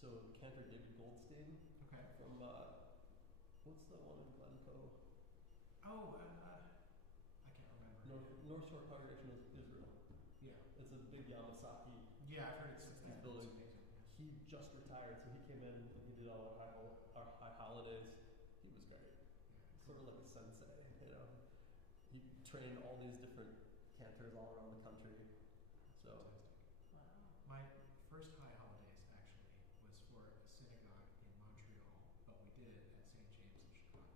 So Cantor David Goldstein Okay. from what's the one in Glencoe? Oh, I can't remember. North Shore Congregation of Israel. Yeah. It's a big Yamasaki. Yeah, I've heard it's He's building. amazing. He just retired, so he came in and he did all our high holidays. He was great. Yeah. Sort of like a sensei, you know. He trained all these different cantors all around the country. So, Fantastic. Wow. My first high holidays actually was for a synagogue in Montreal, but we did it at St. James in Chicago.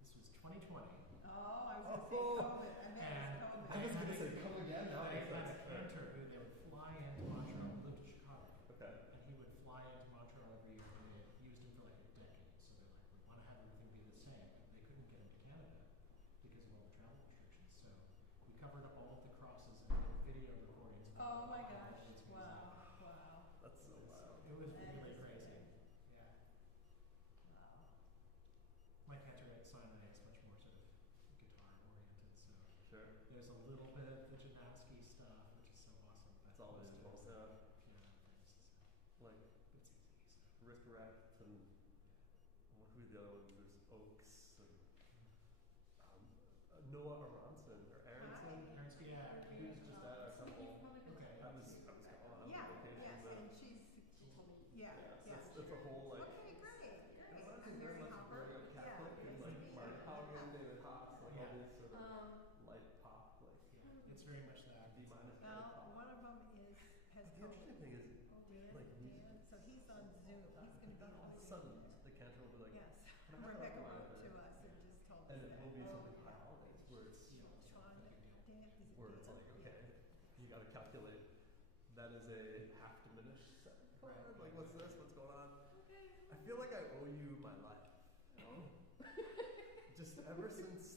This was 2020. Oh, I was going to say COVID. I meant And COVID. I was going to say, come again now. I had a cantor who they would fly into Montreal, he lived in Chicago. Okay. And he would fly into Montreal every year, and they used him for like a decade. So they're like, we want to have everything be the same. But they couldn't get him to Canada because of all the travel restrictions. So we covered up all of the crosses and did video recordings. Of Oh my all the gosh. holidays. Wow. Wow. That's so wild. It was That really is crazy. crazy. Yeah. Wow. My cantor at Simon is much more sort of guitar oriented, so Sure. there's a little bit of the Janowski stuff, which is so awesome. It's all most visual, of it's so piano things, like but it's easy. So. Rick Rect and who are the other ones? There's Oaks and Noah Aronson or Aronson. Ernst, yeah. He was just at a couple. Okay. I was gone on Yeah, vacation. yes, but- and she's, yeah, so yeah. that's a whole like. Okay, great. I Great. think very much growing up Catholic and like Mark Haugen, David Haas, like all these sort of light pop, like Yeah, it's very much that. D minus. Well, one of them has The interesting thing is, Dan, like music. Dan, so he's on Zoom. He's going to be on Zoom. Suddenly the cantor will be like, Yes, "Can I have Rebecca a wrote minute?" to us and just told us And it that. will be something high holidays where it's Sean, Dan, is it where it's Dan? like, okay, you got to calculate. That is a half diminished second chord. Like, what's this? What's going on? I feel like I owe you my life. You know? Just ever since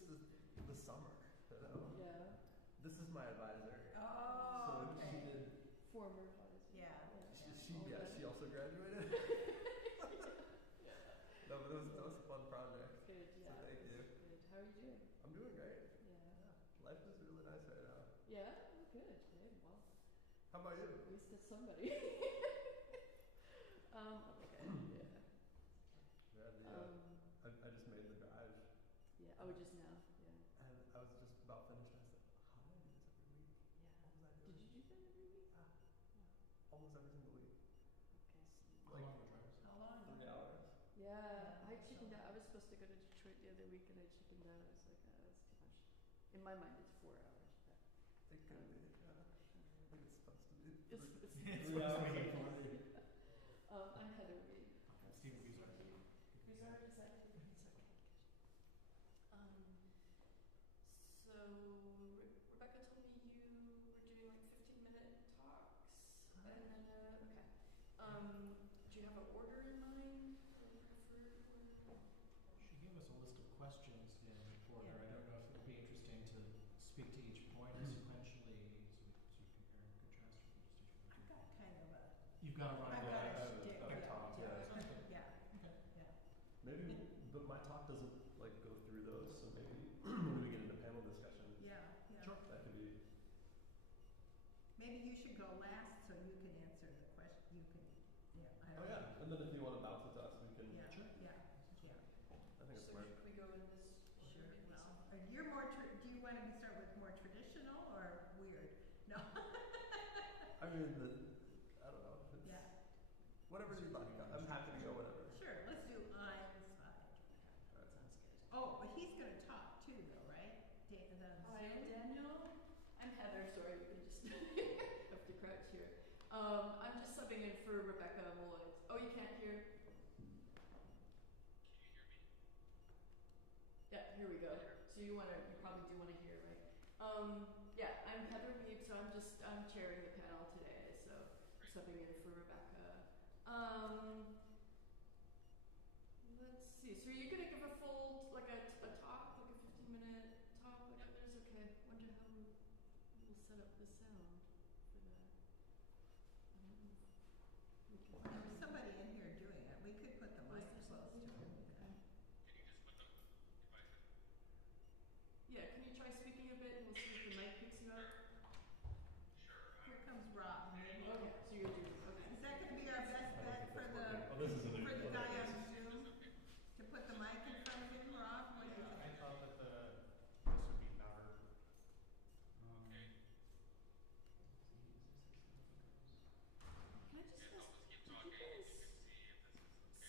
the summer. You know? Yeah. This is my advisor. Oh, So she okay. did. Former advisor. Yeah. She also graduated. No, but it was a fun project. Good, yeah. So thank you. Good. How are you doing? I'm doing great. Yeah. Life is really nice right now. Yeah? Oh, good. Good. Well, How about you? at least it's somebody. Okay. Yeah. I just made the drive. Yeah. Oh, just now. Yeah. And I was just about finished. I said, how do I do this every week? Yeah. What was I doing? Did you do that every week? Almost every single week. Okay. How long the drives? How long? 3 hours. Yeah, I chickened out. I was supposed to go to Detroit the other week, and I chickened out. I was like, that's too much. In my mind, it's 4 hours. But, It could be. I think it's supposed to be. it's It's 3 hours. I'm Heather Reed. Stephen Buzar. Bizarre, is that So Rebecca told me you were doing like 15-minute talks, and then okay. Do you have an order in mind? She gave us a list of questions in order. Yeah. I don't know if it would be interesting to speak to each point sequentially, so you compare and contrast. I've got kind of a. You've got to run I've got a shtick. a talk, yeah. Yeah. Okay. Yeah. Maybe, but my talk doesn't like go through those. So maybe when we get into panel discussion, Yeah. Yeah. Sure. that could be. Maybe you should go last so you can answer the question. You can. Yeah. I don't Oh yeah, and then if you want to bounce it to us, we can. Yeah. Sure. Yeah. Yeah. I think it's So smart. should we go in this? Sure. Well, you're more. Do you want to start with more traditional or weird? No. I mean, I don't know. It's Yeah. Whatever you'd like. I'm happy to go whatever. Sure. Let's do I'm Spy. Alright. Sounds good. Oh, but he's going to talk too, though, right? Hi, I'm Daniel. I'm Heather. Sorry, you can just have to crouch here. I'm just subbing in for Rebecca Molloy. Oh, you can't hear? Yeah, here we go. So you probably do want to hear, right? Yeah, I'm Heather Reed, so I'm chairing the panel today, so subbing in for Rebecca. Let's see. So are you gonna give a full, like a talk, like a 15-minute talk? Like others? Okay. Wonder how we'll set up the sound for that. There's somebody in here doing it. We could put the mic close to him. Yeah, can you try speaking a bit and we'll see if the mic picks you up? Here comes Rob. Okay, so you're doing okay. Is that going to be our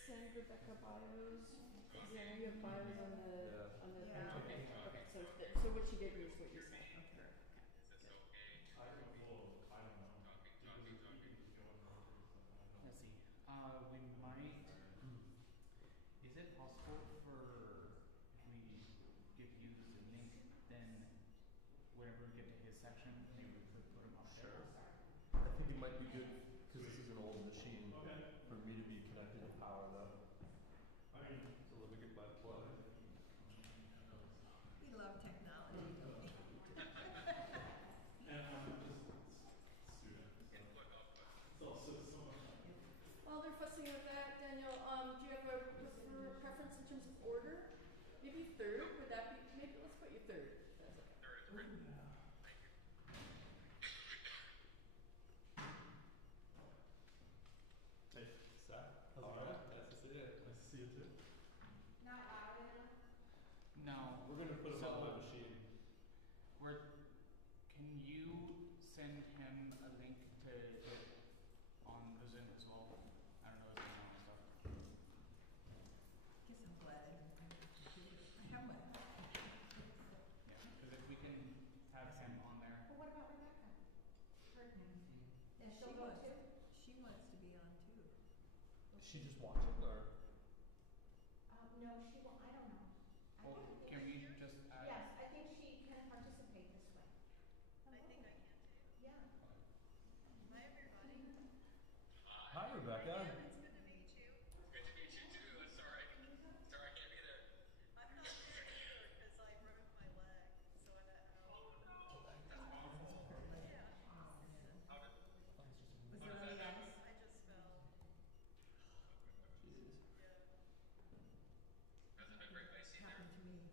send Rebecca bios? Yeah, I know you have bios on the Yeah. Okay. Okay. So what she gave me is what you said. Okay. I don't know. Because if we can just go and roll through stuff, I don't know. Let's see. We might. Is it possible for if we give you the link, then whenever we get to his section, maybe we could put him up there? Sure. I think it might be good because this is an old machine for me to be connected to power it up. I mean, So let me get my plug. We love technology, don't we? and I'm just student. So it's also so much. While they're fussing with that, Daniel, do you have a preference in terms of order? Maybe third? Would that be? Maybe let's put you third. That's okay. Hey, Zach. How's it going? Nice to see you. Nice to see you too. Not loud enough. No. We're gonna put him So- on my machine. Can you send him a link to it on the Zoom as well? I don't know his email and stuff. Guess I'm glad I don't have a computer. I have my. Yeah, because if we can have him on there. But what about Rebecca? Yeah, She'll go too? She wants to be on too. Is she just watching or? No, she won't, I don't know. Well, can we just add? Yes, I think she can participate this way. I think I can too. Yeah. Hi, everybody. Hi, Rebecca. It's good to meet you. Good to meet you too. Sorry I can't be there. I'm not here either because I broke my leg, so I'm at home. Oh no, that's awful. Yeah. How did? Was there any ice? I just fell. Jeez. Yeah. Has it been very icy there? Happened to me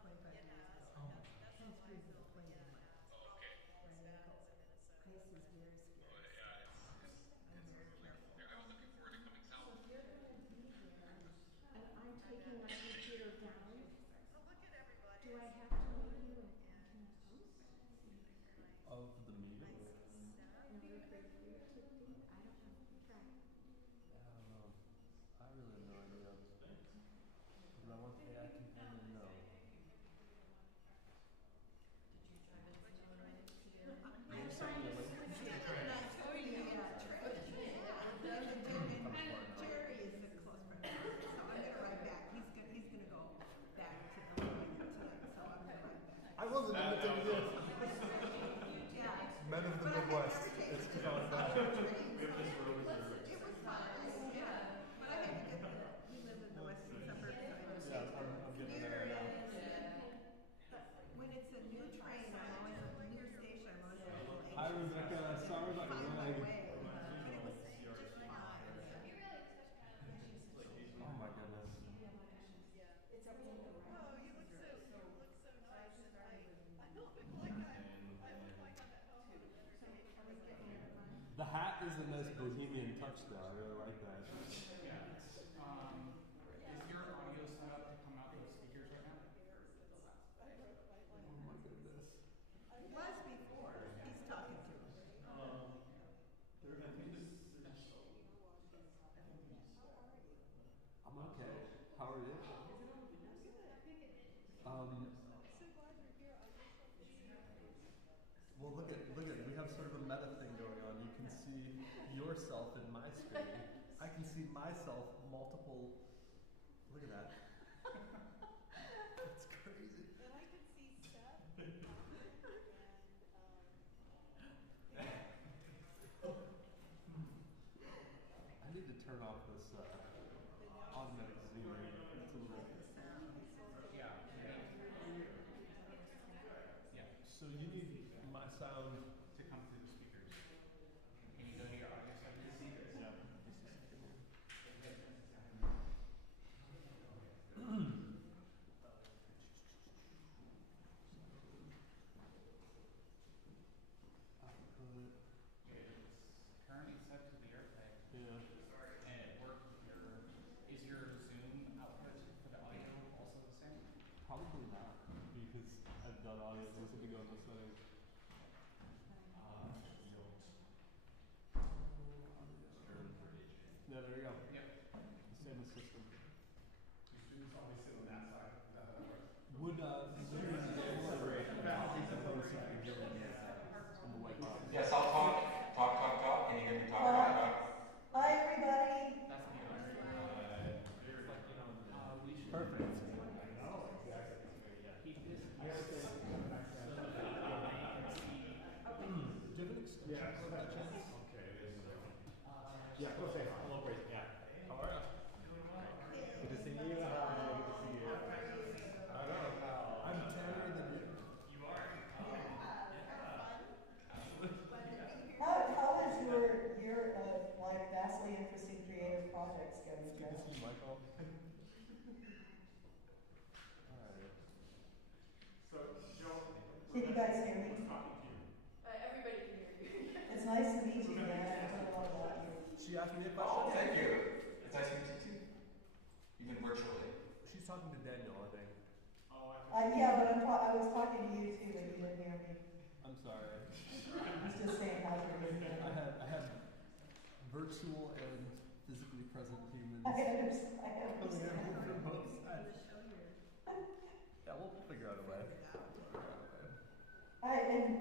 25 years ago. Oh. That's through the plane in my Oh, okay. right ankle. Ice is very Oh, scary. yeah, I'm very careful. I was looking forward to coming south. So you're gonna be there, and I'm taking my computer down. So look at everybody. Do I have to meet you in Hampton House? Of the meeting? In order for you to be, I don't know, try. I don't know. I really have no idea. Do I want the AI companion? No. I'm trying to switch it. Jerry is a close friend of mine, so I'm gonna write back. He's gonna go back to Illinois tonight, so I'm gonna write back. I wasn't imitating this. Yeah. Men of the Midwest. It's just how it's done. It was fun, yeah. But I had to get there. We live in the western suburbs, so I just Yeah, I'm getting there now. when it's a new train, I'm always a new station, I'm always a little anxious. Hi, Rebecca. Sorry about Find your my leg. way, but it was just fine. Oh my goodness. It's up in the right. Oh, you look so nice, and I don't look like I look like I'm at home. The hat is a nice bohemian touch, though. I really like that. Yeah. Is your audio set up to come out those speakers right now? Oh my goodness. It was before, he's talking to him. I'm okay. How are you? Well, look at we have sort of a meta thing going on. You can see yourself in my screen. I can see myself multiple. Look at that. That's crazy. And I could see Seth I need to turn off this automatic zooming. It's a little. Yeah. Yeah. So you need my sound. To come through the speakers. Can you go to your audio settings? Yeah. It's currently set to the airplay. Yeah. And it worked with is your Zoom output for the audio also the same? Probably not, because I've done audio. Let me go in the settings. Yeah, there you go. Yep. Same as probably sit on that side. Would later in the day celebrate on the white box? Yes, I'll talk. Can you hear me talk? Hi, everybody. That's the Perfect. keep this. Do you have an extension by chance? Yeah, go say hi. Hello, Grace. Yeah. How are you? Good to see you. Hi. Good to see you. I know. I'm tanner than you. You are. How is your year of like vastly interesting creative projects going, It's good to Joe? see you, Michael. Alright. So, Joe, Can you guys hear me? talking to you. Everybody can hear you. It's nice to meet you, man. I've heard a lot about you. She asked me a Oh, question. thank you. It's nice to meet you too. Even virtually. She's talking to Daniel, I think. Oh, Yeah, but I was talking to you too, but you didn't hear me. I'm sorry. I was just saying how's your evening. I had virtual and physically present humans. I understand. Coming in from both sides. Yeah, we'll figure out a way.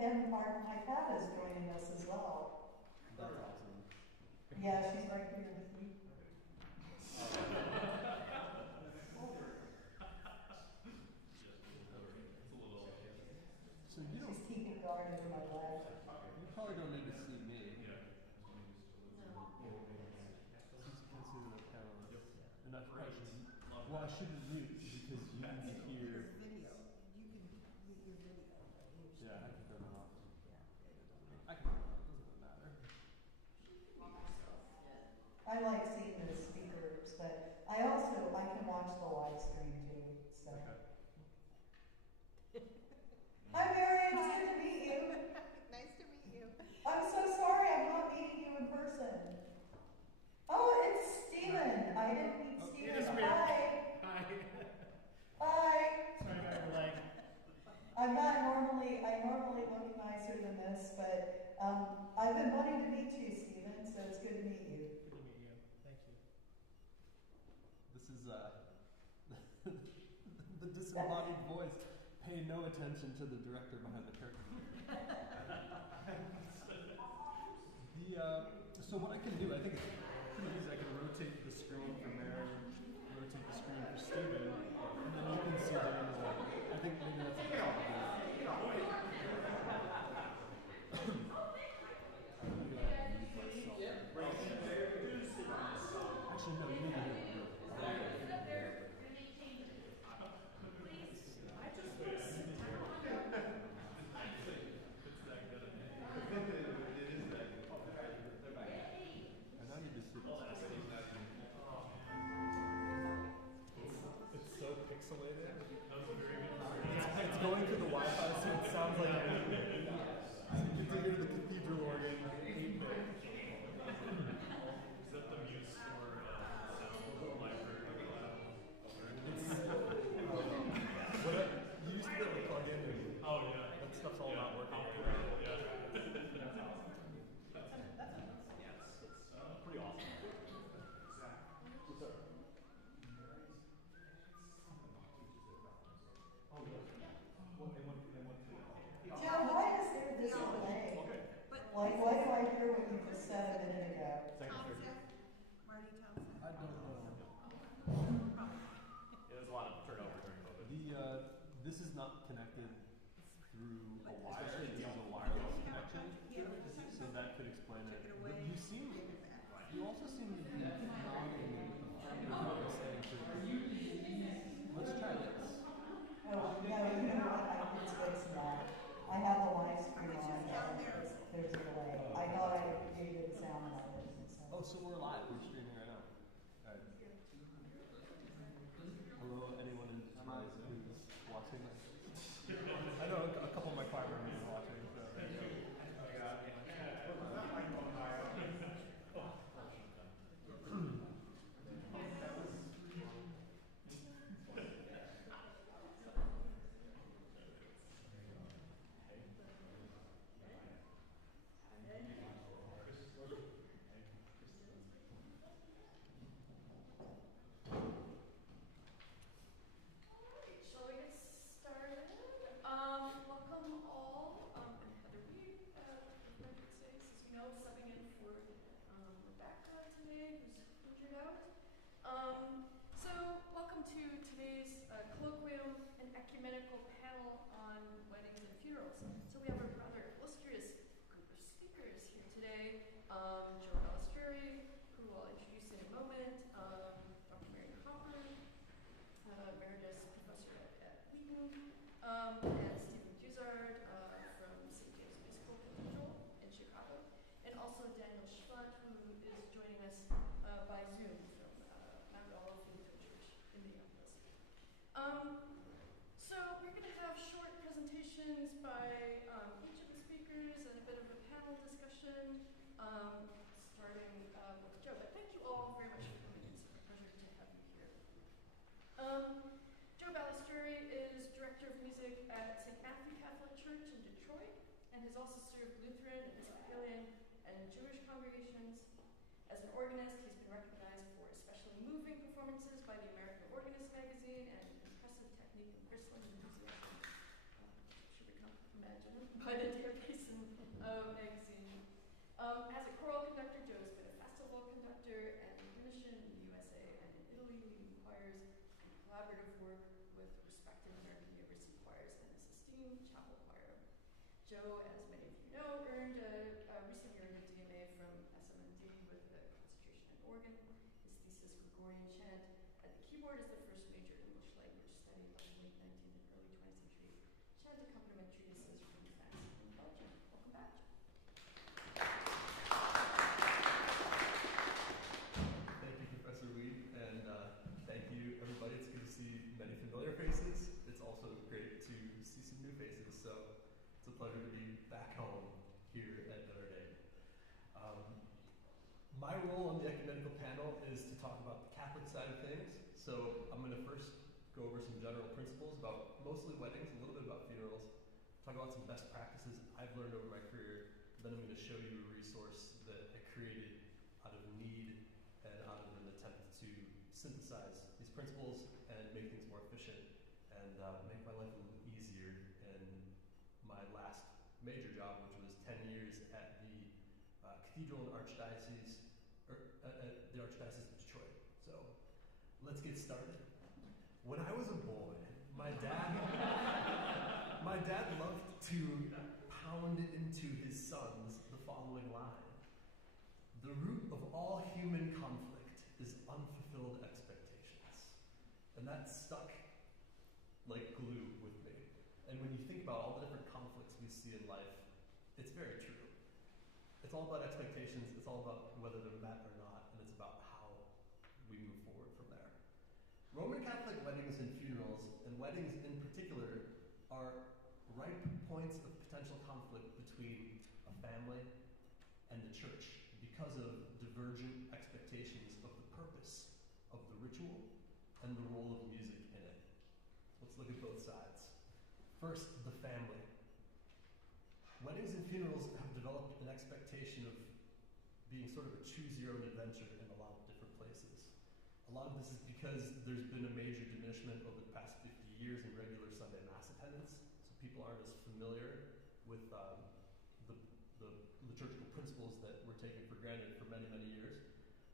And my cat is joining us as well. That's awesome. Yeah, she's right here with me. So you don't, She's keeping guard over my leg. you probably don't need to see me. No. Since you can see the panelists. And that's probably well, I shouldn't mute because you need to hear. Video. You can mute your video. Yeah, I can turn it off. I can turn it off. It doesn't matter. I like seeing the speakers, but I can watch the live stream too. So. Hi, Marion. It's good to meet you. Nice to meet you. I'm so sorry I'm not meeting you in person. Oh, it's Steven. I didn't meet Steven. it is me. Hi. Hi. Hi. Sorry about your leg. I normally look nicer than this, but I've been wanting to meet you, Steven, so it's good to meet you. Good to meet you. Thank you. This is the disembodied voice. Pay no attention to the director behind the curtain. So what I can do, I think it's pretty easy. I can rotate the screen for Mary, rotate the screen for Steven, and then you can see Daniel. I think maybe that's the best way to do it. Actually, no, you need to hear what you're and I need to see this. It's so pixelated. It's going through the Wi-Fi, so it sounds like so you get to hear the cathedral organ 8-bit. Is that the muse for the library? You used to be able to plug in and Oh, yeah. that stuff's all not working right now. Pretty awesome. Joe, why is there this delay? Like, why do I hear what you just said a minute ago? Townsend? Marty Townsend? I don't know. There's a lot of turnover during COVID. This is not connected through a wire. It is a wireless connection, so that could explain it. Took it But away. you also seem to be nodding and saying let's try this. Oh, no, you know what? I can fix that. I have the live stream on. There's a delay. I thought I created the sound and I didn't. Oh, so we're live. We're streaming right now. All right. Hello, anyone who's watching this? I know a couple of my choir members are watching, so there you go. back today, who's injured out. So welcome to today's Colloquium, an ecumenical panel on weddings and funerals. So we have a rather illustrious group of speakers here today. Joe Balistreri, who I'll introduce in a moment, Dr. Mary Hopper, Emeritus Professor at Wheaton, and Stephen Buzard from St. James Musical Cathedral in Chicago, and also Daniel Schwant, who is joining us by Zoom from Mount Olive Lutheran Church in Minneapolis. So we're going to have short presentations by each of the speakers and a bit of a panel discussion, starting with Joe. But thank you all very much for coming. It's a pleasure to have you here. Joe Balistreri is Director of Music at St. Matthew Catholic Church in Detroit, and has also served Lutheran, Episcopalian, and Jewish congregations. As an organist, he's been recognized for especially moving performances by the American Organist magazine and impressive technique and bristling enthusiasm, should we come imagine, by the Dear Basin magazine. As a choral conductor, Joe has been a festival conductor and clinician in the USA and in Italy, leading choirs in collaborative work with respected American University choirs and his esteemed chapel choir. Joe, as many of you know, recently earned a DMA from SMND with a concentration in organ. His thesis, Gregorian chant at the keyboard, is the first major English language study of the late 19th and early 20th century chant accompaniment treatises from France and Belgium. Welcome back, Joe. Thank you, Professor Weed, and thank you, everybody. It's good to see many familiar faces. It's also great to see some new faces, so it's a pleasure to be back home here at Notre Dame. My role on the ecumenical panel is to talk about the Catholic side of things, so I'm going to first go over some general principles about mostly weddings, a little bit about funerals, talk about some best practices I've learned over my career, then I'm going to show you a resource that I created out of need and out of an attempt to synthesize these principles and make things more efficient and make my life a little easier in my last major job, which was 10 years at the Cathedral and Archdiocese, at the Archdiocese of Detroit. So let's get started. When I was a boy, my dad loved to pound into his sons the following line: "The root of all human conflict is unfulfilled expectations." And that stuck like glue with me. And when you think about all the different conflicts we see in life, it's very true. It's all about expectations, it's all about whether they're met or not, and it's about how we move forward from there. Roman Catholic weddings and funerals, and weddings in particular, are ripe points of potential conflict between a family and the church because of divergent expectations of the purpose of the ritual and the role of music in it. Let's look at both sides. First, the family. Weddings and funerals have developed an expectation of being sort of a choose-your-own adventure in a lot of different places. A lot of this is because there's been a major diminishment over the past 50 years in regular Sunday Mass attendance, so people aren't as familiar with the liturgical principles that were taken for granted for many, many years.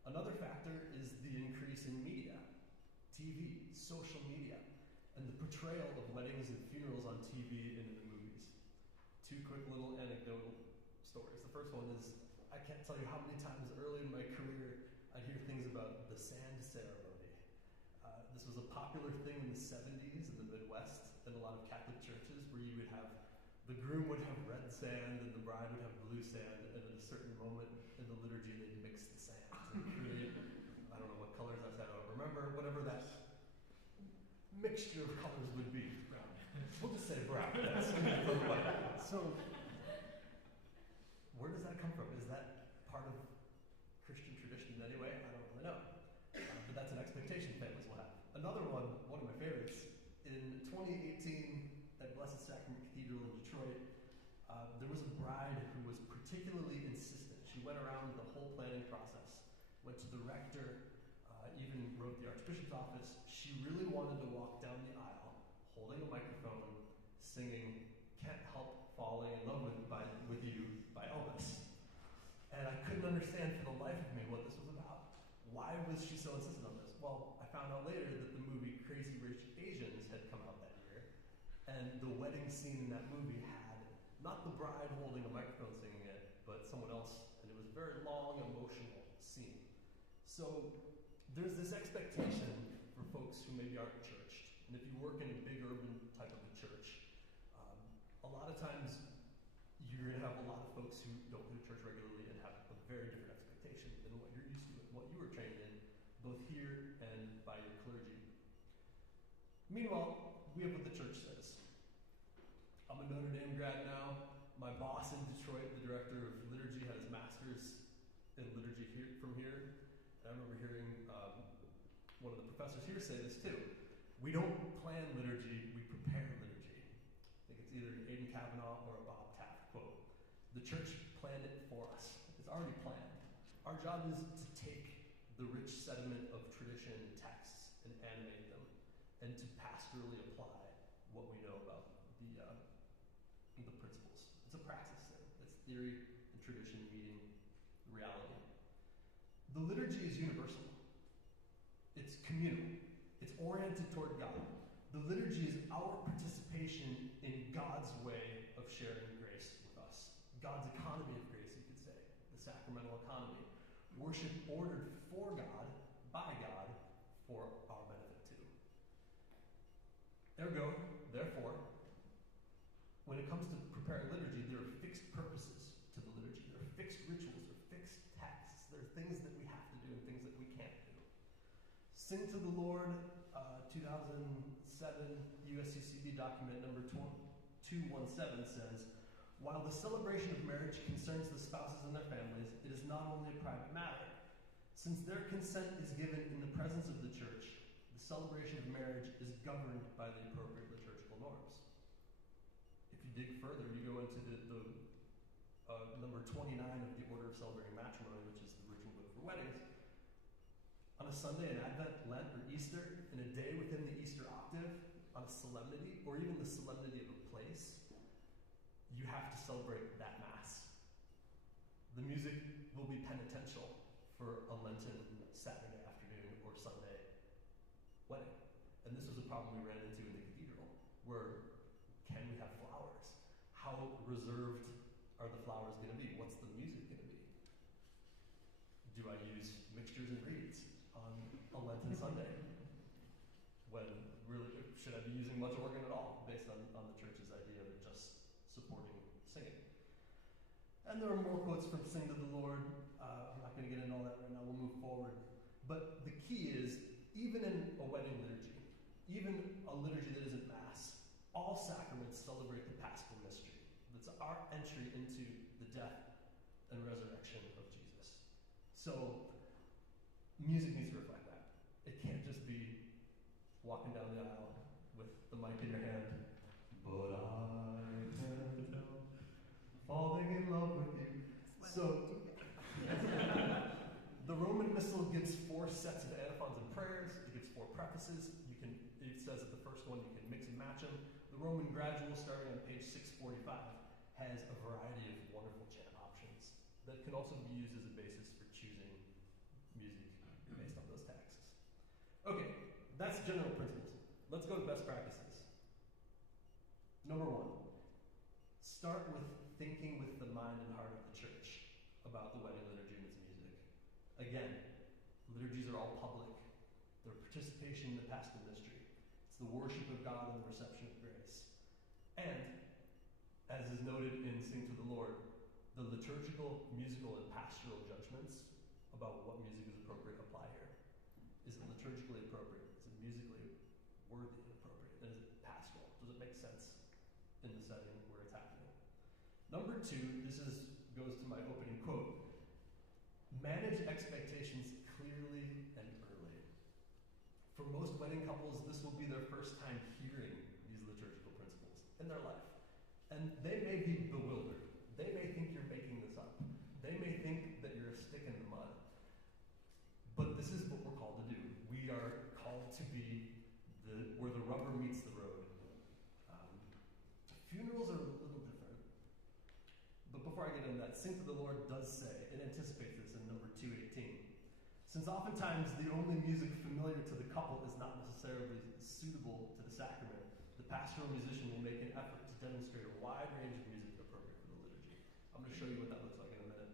Another factor is the increase in media, TV, social media, and the portrayal of weddings and funerals on TV and in the movies. Two quick little anecdotal stories. The first one is, I can't tell you how many times early in my career I'd hear things about the sand ceremony. This was a popular thing in the 70s in the Midwest in a lot of Catholic churches, where you would have, the groom would have red sand and the bride would have blue sand, and at a certain moment in the liturgy they'd mix the sands and create, I don't know what colors I said, I don't remember, whatever that mixture of colors would be. Brown. We'll just say brown. So, where does that come from? Is that part of Christian tradition in any way? I don't really know. But that's an expectation families will have. Another one of my favorites, in 2018 at Blessed Sacrament Cathedral in Detroit, there was a bride who was particularly insistent. She went around the whole planning process, went to the rector, even wrote the Archbishop's office. She really wanted to walk down the aisle, holding a microphone, singing "Can't Help Falling in Love with You" by Elvis. And I couldn't understand for the life of me what this was about. Why was she so insistent on this? Well, I found out later that the movie Crazy Rich Asians had come out that year, and the wedding scene in that movie had not the bride holding a microphone singing it, but someone else, and it was a very long, emotional scene. So there's this expectation for folks who maybe aren't churched, and if you work in a big urban type of a church, a lot of times you're going to have a lot of folks who don't go to church regularly and have a very different expectation than what you're used to and what you were trained in, both here and by your clergy. Meanwhile, we have what the church says. I'm a Notre Dame grad now. My boss in Detroit, the director of liturgy, had his master's in liturgy from here. And I remember hearing one of the professors here say this too. We don't plan liturgy, we prepare liturgy. I think it's either an Aidan Kavanaugh or a Bob Taft quote. The church planned it for us. It's already planned. Our job is to take the rich sediment of tradition and texts and animate them, and to pastorally apply what we know about the principles. It's a praxis thing. It's theory and tradition meeting reality. The liturgy is universal. It's communal. It's oriented toward God. The liturgy is our participation in God's way of sharing grace with us. God's economy of grace, you could say. The sacramental economy. Worship ordered for God, by God, for our benefit too. Ergo, therefore, when it comes to preparing liturgy, there are fixed purposes to the liturgy. There are fixed rituals, there are fixed texts. There are things that we have to do and things that we can't do. Sing to the Lord, 2007 USCCB document number 217 says, while the celebration of marriage concerns the spouses and their families, it is not only a private matter. Since their consent is given in the presence of the church, the celebration of marriage is governed by the appropriate liturgical norms. If you dig further, you go into the number 29 of the Order of Celebrating Matrimony, which is the ritual book for weddings. On a Sunday, an Advent, Lent, or Easter, in a day within the Easter octave, on a solemnity, or even the solemnity of a place, you have to celebrate that Mass. The music will be penitential for a Lenten Saturday afternoon or Sunday wedding. And this was a problem we ran into in the cathedral, where can we have flowers? How reserved are the flowers going to be? What's the music going to be? Do I use mixtures and reeds on a Lenten Sunday? When really, should I be using much organ at all, based on the church's idea of just supporting singing? And there are more quotes from Sing to the Lord. I'm not going to get into all that right now. We'll move forward. But the key is, even in a wedding liturgy, even a liturgy that isn't Mass, all sacraments celebrate the Paschal mystery. That's our entry into the death and resurrection of Jesus. So, music needs to reflect that. It can't just be walking down the aisle with the mic in your hand. But I can't help falling in love with you. So, the Roman Missal gives 4 sets of antiphons and prayers. It gives 4 prefaces. It says that the first one you can mix and match them. The Roman Gradual, starting on page 645, has a variety of wonderful chant options that can also be used as a basis for choosing music based on those texts. Okay, that's general principles. Let's go to best practices. Number 1, start with thinking with the mind and heart of the church about the wedding liturgy and its music. Again, liturgies are all public. They're participation in the Paschal mystery. It's the worship of God and the reception of grace. And, as is noted in Sing to the Lord, the liturgical, musical, and pastoral judgments about what music is appropriate apply here. Is it liturgically appropriate? Is it musically worthy and appropriate? And is it pastoral? Does it make sense in the setting where it's happening? Number 2, this goes to my opening quote. Manage expectations clearly and early. For most wedding couples, this will be their first time hearing these liturgical principles in their life. And they may be bewildered. They may think you're making this up. They may think that you're a stick in the mud. But this is what we're called to do. We are called to be where the rubber meets the road. Funerals are a little different. But before I get into that, Sing to the Lord does say, it anticipates this in Since oftentimes the only music familiar to the couple is not necessarily suitable to the sacrament, the pastoral musician will make an effort to demonstrate a wide range of music appropriate for the liturgy. I'm going to show you what that looks like in a minute.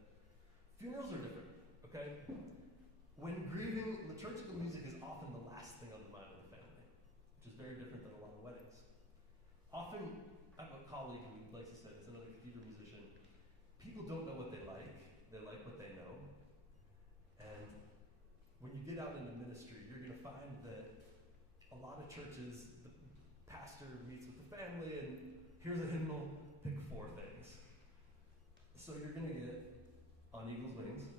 Funerals are different, okay? When grieving, liturgical music is often the last thing on the mind of the family, which is very different than a lot of weddings. Often, I have a colleague who likes to say this, another cathedral musician, people don't know what they like what they know. And when you get out into ministry, you're going to find that a lot of churches, the pastor meets with the family and here's a hymnal, pick 4 things. So you're going to get On Eagle's Wings,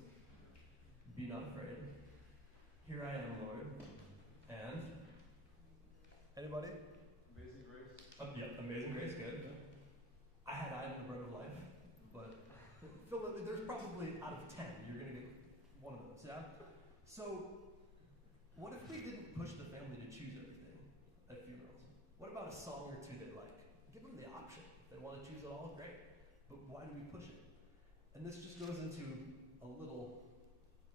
Be Not Afraid, Here I Am, Lord, and anybody? Amazing Grace. Yeah, Amazing Grace, good. I Had I Am the Bread of Life, but Phil, there's probably out of 10, you're going to get one of those, yeah? So, what if we didn't push the family to choose everything at funerals? What about a song or 2 they like? Give them the option. If they want to choose it all, great. But why do we push it? And this just goes into a little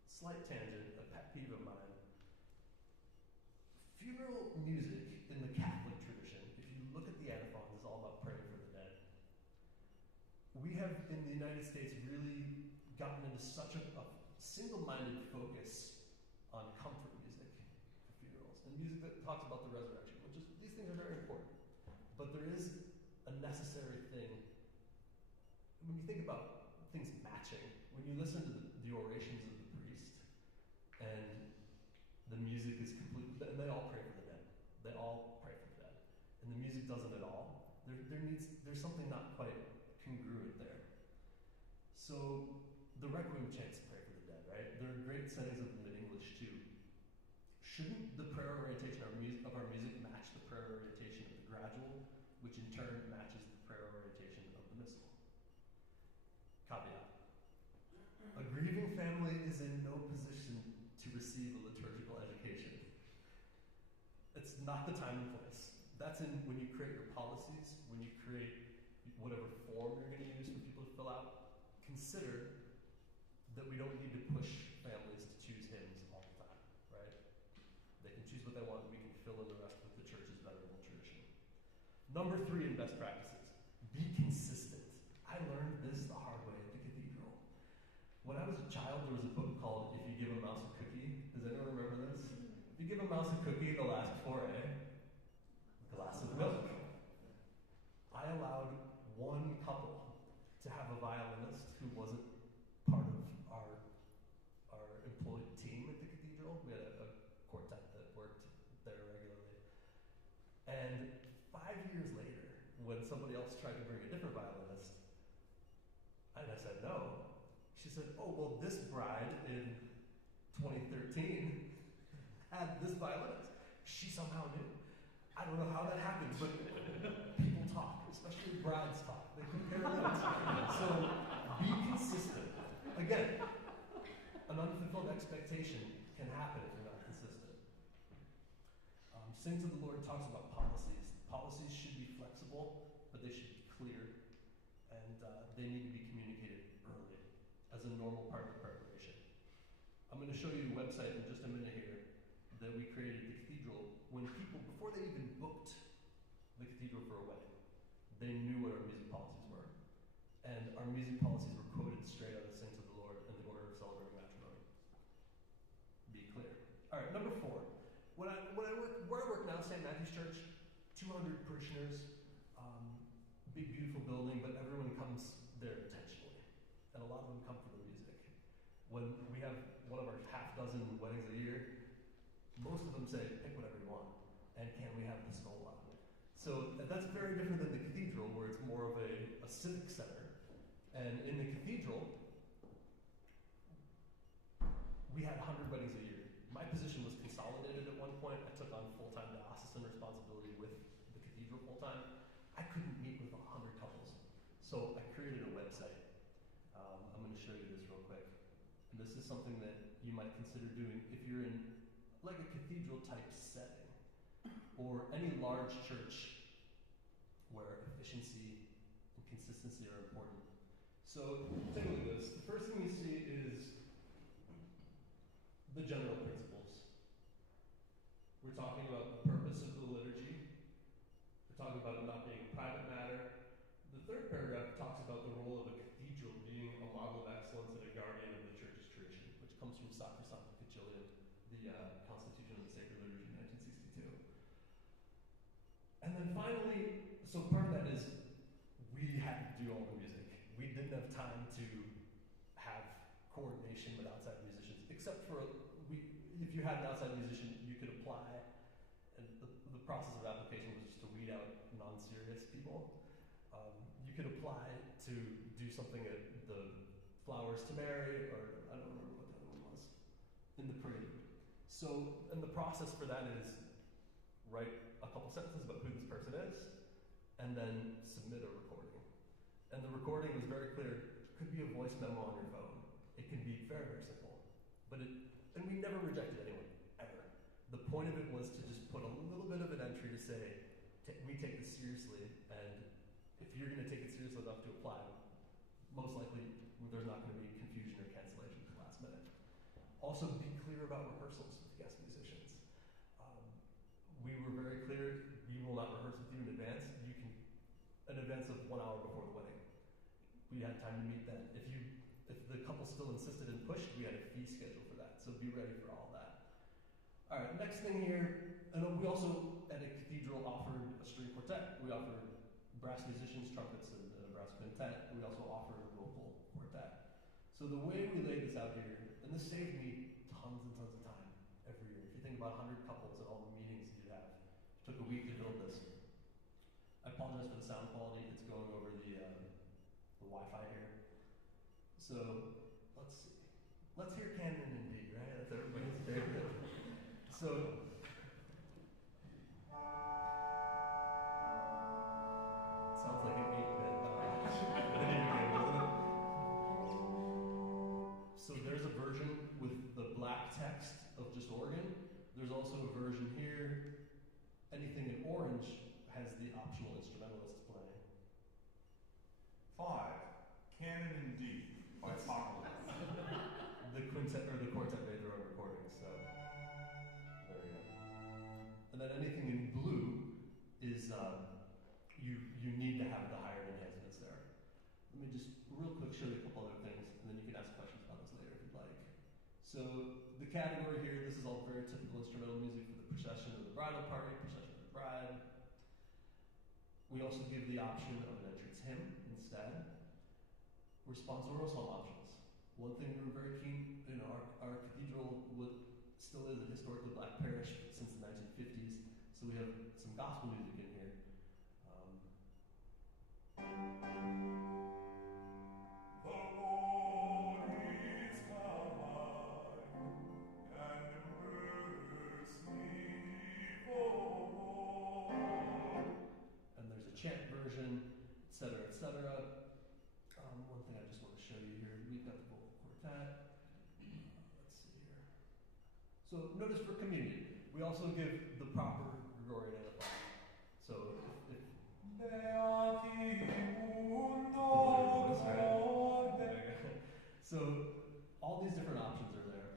slight tangent, a pet peeve of mine. Funeral music in the Catholic tradition, if you look at the antiphons, is all about praying for the dead. We have, in the United States, really gotten into such a single-minded focus on comfort music for funerals, and music that talks about the resurrection, which is, these things are very important. But there is a necessary thing. When you think about things matching, when you listen to the orations of the priest, and the music is completely, and they all pray for the dead. They all pray for the dead. And the music doesn't at all. There's something not quite congruent there. So the Requiem chants pray for the dead, right? There are great settings of them in English too. Shouldn't the prayer orientation of our music match the prayer orientation of the gradual, which in turn matches the prayer orientation of the missal? Caveat. A grieving family is in no position to receive a liturgical education. It's not the time and place. That's when you create your policies, when you create whatever form you're going to use for people to fill out. Consider that we don't need to push families to choose hymns all the time, right? They can choose what they want, and we can fill in the rest with the church's venerable tradition. Number 3 in best practices, be consistent. I learned this the hard way at the cathedral. When I was a child, there was a book called If You Give a Mouse a Cookie. Does anyone remember this? If you give a mouse a cookie, they'll ask for a glass of milk. I allowed one couple to have a violinist who wasn't part of our employed team at the cathedral. We had a quartet that worked there regularly. And 5 years later, when somebody else tried to bring a different violinist, and I said no, she said, oh, well, this bride in 2013 had this violinist. She somehow knew. I don't know how that happened, but people talk, especially brides talk. They compare notes. So be consistent. Again, an unfulfilled expectation can happen if you're not consistent. Sing to the Lord talks about policies. Policies should be flexible, but they should be clear, and they need to be communicated early as a normal part of the preparation. I'm going to show you a website in just a minute here that we created at the cathedral when people, before they even booked the cathedral for a wedding, they knew what our music policies were. And our music policies were quoted straight out of Sing to the Lord and the Order of Celebrating Matrimony. Be clear. All right, number 4. Where I work now, St. Matthew's Church, 200 parishioners, big beautiful building, but everyone comes there intentionally, and a lot of them come for the music. When we have one of our half dozen weddings a year, most of them say, pick whatever you want, and can we have the scola? So that's very different than the cathedral, where it's more of a civic center. And in the cathedral, we had 100 weddings a year. My position was consolidated at one point. I took on full-time diocesan responsibility with the cathedral full-time. I couldn't meet with 100 couples. So I created a website. I'm going to show you this real quick. And this is something that you might consider doing if you're in like a cathedral-type setting, or any large church where efficiency and consistency are important. So take a look at this. The first thing you see is the general the Constitution of the Sacred Liturgy in 1962. And then finally, so part of that is we had to do all the music. We didn't have time to have coordination with outside musicians, except for if you had an outside musician, you could apply, and the process of application was just to weed out non-serious people. You could apply to do something at the Flowers to Mary, or I don't remember what the other one was, in the Prelude. So, and the process for that is write a couple sentences about who this person is, and then submit a recording. And the recording was very clear. It could be a voice memo on your phone. It can be very, very simple. And we never rejected anyone, ever. The point of it was to just put a little bit of an entry to say, we take this seriously, and if you're going to take it seriously enough to apply, most likely there's not going to be confusion or cancellation at the last minute. Also, be clear about rehearsals with guest musicians. We were very clear, we will not rehearse with you in advance. You can, in advance of 1 hour before the wedding. We had time to meet then. If the couple still insisted and pushed, we had a fee schedule for that. So be ready for all that. All right, next thing here, and we also at a cathedral offered a string quartet. We offered brass musicians, trumpets, and a brass quintet. We also offered a vocal quartet. So the way we laid this out here, and this saved me tons and tons of time every year. If you think about 100 couples and all the meetings you'd have, it took a week to build this. I apologize for the sound quality. It's going over the Wi-Fi here. So let's see. Let's hear canon and D, right? That's everybody's favorite. So sounds like an 8-bit video game, doesn't it? So there's a version with the black text of just organ. There's also a version here. Anything in orange has the optional instrumentalist playing. 5. Canon in D by Colloquium. The quintet or the quartet made their own recordings, so there you go. And then anything in blue is you need to have the hired enhancements there. Let me just real quick show you a couple other things, and then you can ask questions about this later if you'd like. So the category here, this is all very typical instrumental music for the procession of the bridal party, procession of the bride. We also give the option of an entrance hymn instead. Responsorial psalm options. One thing we were very keen, our cathedral still is a historically black parish since the 1950s, so we have some gospel music in here. The Lord is kind and merciful. And there's a chant version, etc., etc. One thing I just want to show you here, we've got the vocal quartet. Let's see here. So notice for communion, we also give the proper Gregorian antiphon. So if so all these different options are there.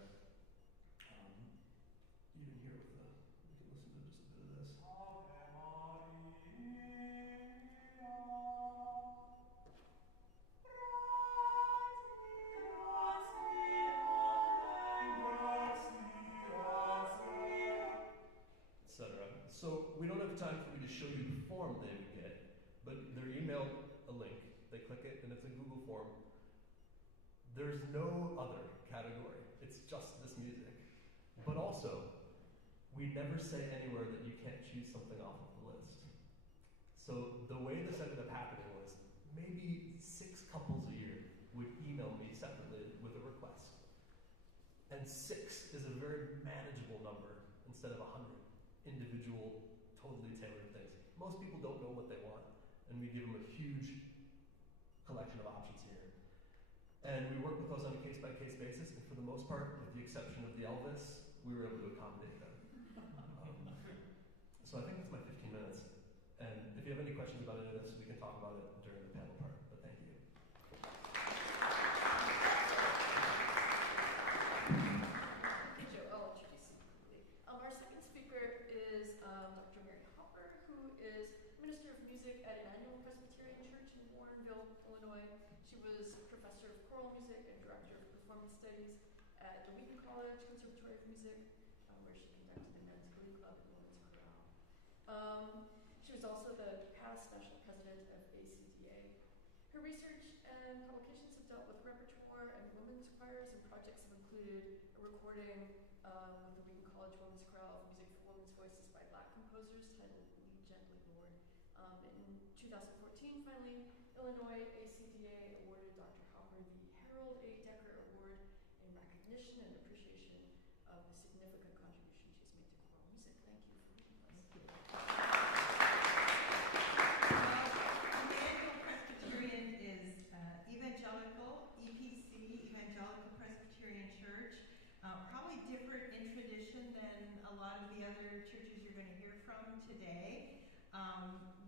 Even here with we can listen to just a bit of this. So we don't have time for me to show you the form they would get, but they're emailed a link, they click it, and it's a Google form. There's no other category, it's just this music. But also, we never say anywhere that you can't choose something off of the list. So the way this ended up happening was maybe 6 couples a year would email me separately with a request. And 6 is a very manageable number instead of 100 individual, totally tailored things. Most people don't know what they want, and we give them a huge collection of options here. And we work with those on a case-by-case basis, and for the most part, with the exception of the Elvis, we were able to accommodate them. So I think that's my 15 minutes. And if you have any questions about any of this, we can talk about it during the panel part, but thank you. I'll introduce you quickly. Our second speaker is Dr. Mary Hopper, who is Minister of Music at Ecumenical Presbyterian Church in Warrenville, Illinois. She was Professor of Choral Music and Director of Performance Studies at the College Conservatory of Music. She was also the past national president of ACDA. Her research and publications have dealt with repertoire and women's choirs, and projects have included a recording with the Wheaton College Women's Chorale of Music for Women's Voices by Black composers titled Lead Gently, Lord. In 2014, finally, Illinois ACDA awarded Dr. Hauer the Harold A. Decker Award in recognition and appreciation of the significant contribution she's made to choral music. Thank you for reading us. Thank you. Ecumenical Presbyterian is evangelical, EPC, Evangelical Presbyterian Church. Probably different in tradition than a lot of the other churches you're going to hear from today.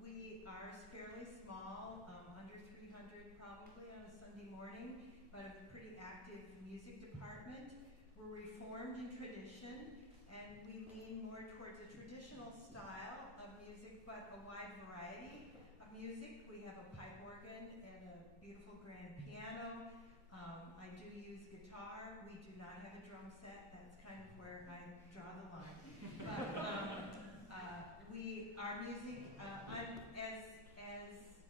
We are fairly small, under 300 probably on a Sunday morning, but have a pretty active music department. We're reformed in tradition, and we lean more towards a traditional style of music, but a wide variety of music. We have a pipe organ and a beautiful grand piano. I do use guitar. We do not have a drum set. That's kind of where I draw the line. But our music, as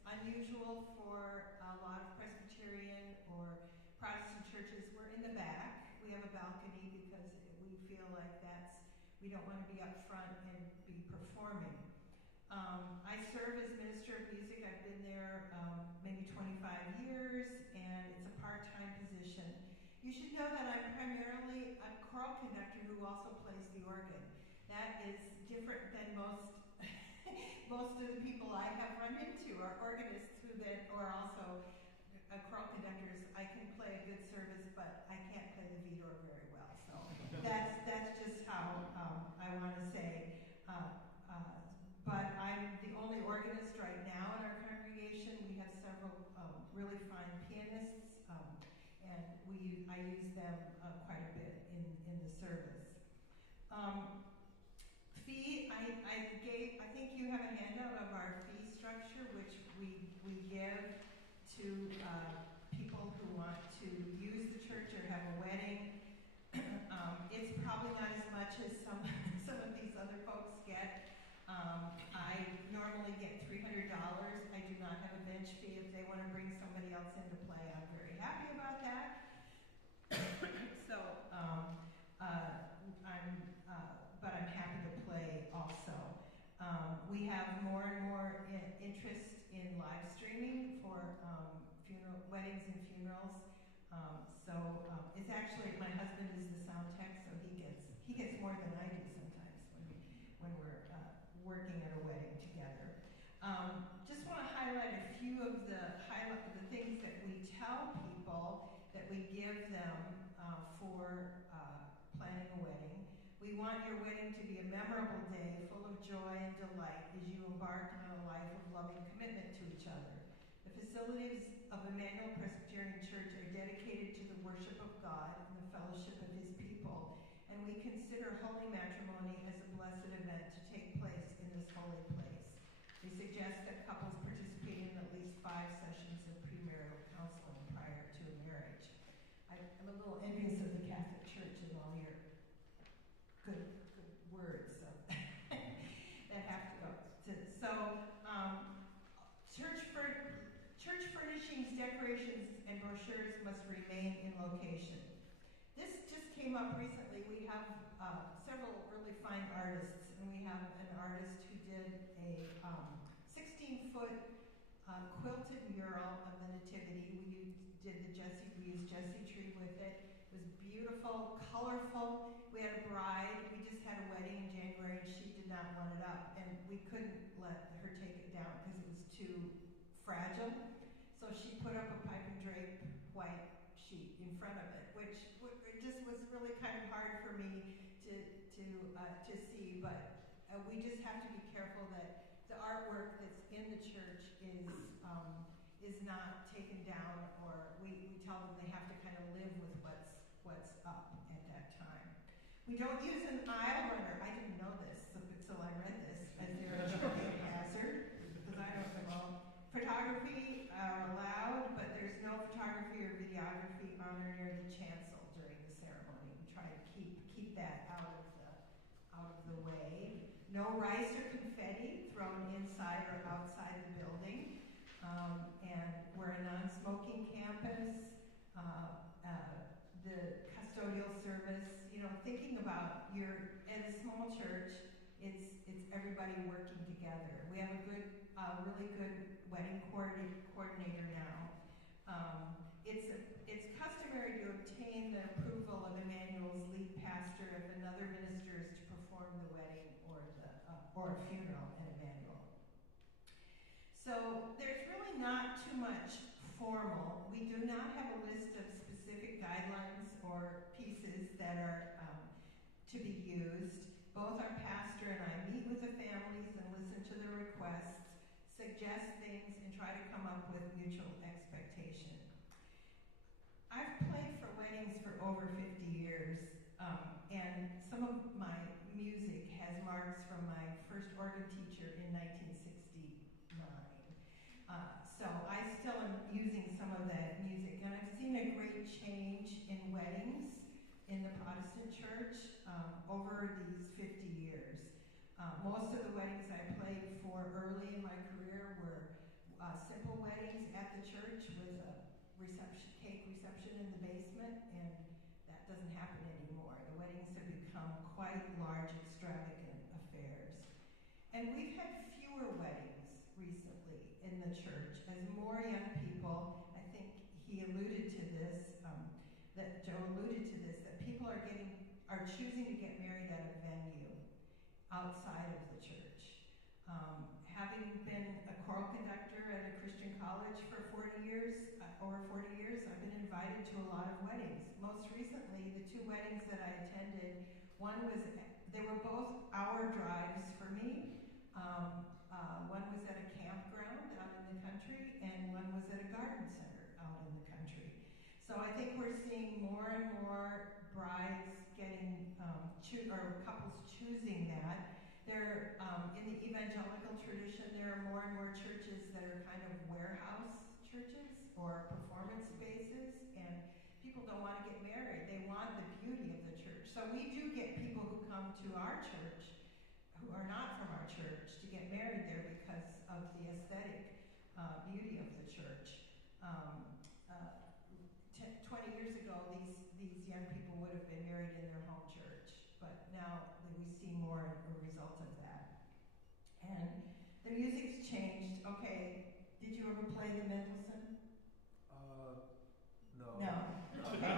unusual for a lot of Presbyterian or Protestant churches, we're in the back. We have a balcony because we feel like we don't want to be up front and be performing. I serve as minister of music. I've been there maybe 25 years, and it's a part-time position. You should know that I'm primarily a choral conductor who also plays the organ. That is different than most of the people I have run into are organists who then are also choral conductors. I can play a good service, but I can't play the vidor very well. So that's just how I want to say. But I'm the only organist right now in our congregation. We have several really fine pianists, and I use them quite a bit in the service. Fee, I think you have a handout of our fee structure, which we give to people who want to use the church or have a wedding. It's probably not as much as some of these other folks get. I normally get $300. I do not have a bench fee. If they want to bring somebody else in to play, I'm very happy about that. So, but I'm happy to play also. We have more and more interest in live streaming for weddings and funerals. So it's actually, my husband is the sound tech, so he gets more than I do sometimes when we're working at a wedding together. Just want to highlight a few of the things that we tell people that we give them for planning a wedding. We want your wedding to be a memorable day full of joy and delight as you embark on a life of loving commitment to each other. The facilities of Ecumenical Presbyterian Church are dedicated to the worship of God and the fellowship of His people, and we consider holy matrimony as a blessed event to take place in this holy place. We suggest that couples participate in at least 5 sessions of premarital counseling prior to a marriage. I'm a little envious of the Catholic Church and all your good words that have to go. Church furnishings, decorations, and brochures must remain in location. This just came up recently. We have several really fine artists, and we have an artist who did a 16-foot quilted mural of the Nativity. We used Jessie tree with it. It was beautiful, colorful. We had a bride. We just had a wedding in January, and she did not want it up, and we couldn't let her take it down because it was too fragile. So she put up a pipe and drape white sheet in front of it, which just was really kind of hard for me to see. But we just have to be careful that the artwork that's in the church is not taken down, or we tell them they have to kind of live with what's up at that time. We don't use an aisle runner. I didn't know this until I read this, as they're a tripping hazard, because I don't know. Photography allowed, but there's no photography or videography on or near the chancel during the ceremony. We try to keep that out of the way. No rice or confetti service, you know, thinking about you're at a small church, it's everybody working together. We have a really good wedding coordinator now. It's customary to obtain the approval of Emmanuel's lead pastor if another minister is to perform the wedding or a funeral at Emmanuel. So there's really not too much formal. We do not have a list of specific guidelines or pieces that are to be used. Both our pastor and I meet with the families and listen to their requests, suggest things, and try to come up with mutual expectation. I've played for weddings for over 50 years, and some of my music has marks from my first organ teacher in 1969. So I still am using some of that music, and I've seen a great change in weddings in the Protestant church over these 50 years. Most of the weddings I played for early in my career were simple weddings at the church with a cake reception in the basement, and that doesn't happen anymore. The weddings have become quite large, extravagant affairs. And we've had fewer weddings recently in the church as more young people, I think he alluded to this, that Joe alluded to this, that people are choosing to get married at a venue outside of the church. Having been a choral conductor at a Christian college for 40 years, over 40 years, I've been invited to a lot of weddings. Most recently, the two weddings that I attended, they were both hour drives for me. One was at a campground out in the country, and one was at a garden center out in the country. So I think we're seeing more and more brides getting, or couples choosing that. There, in the evangelical tradition, there are more and more churches that are kind of warehouse churches or performance spaces, and people don't want to get married. They want the beauty of the church. So we do get people who come to our church who are not from our church to get married there because of the aesthetic beauty of the church. 20 years ago, these young people would have been married in their home church, but now we see more a result of that. And the music's changed. Okay, did you ever play the Mendelssohn? No. No. Okay.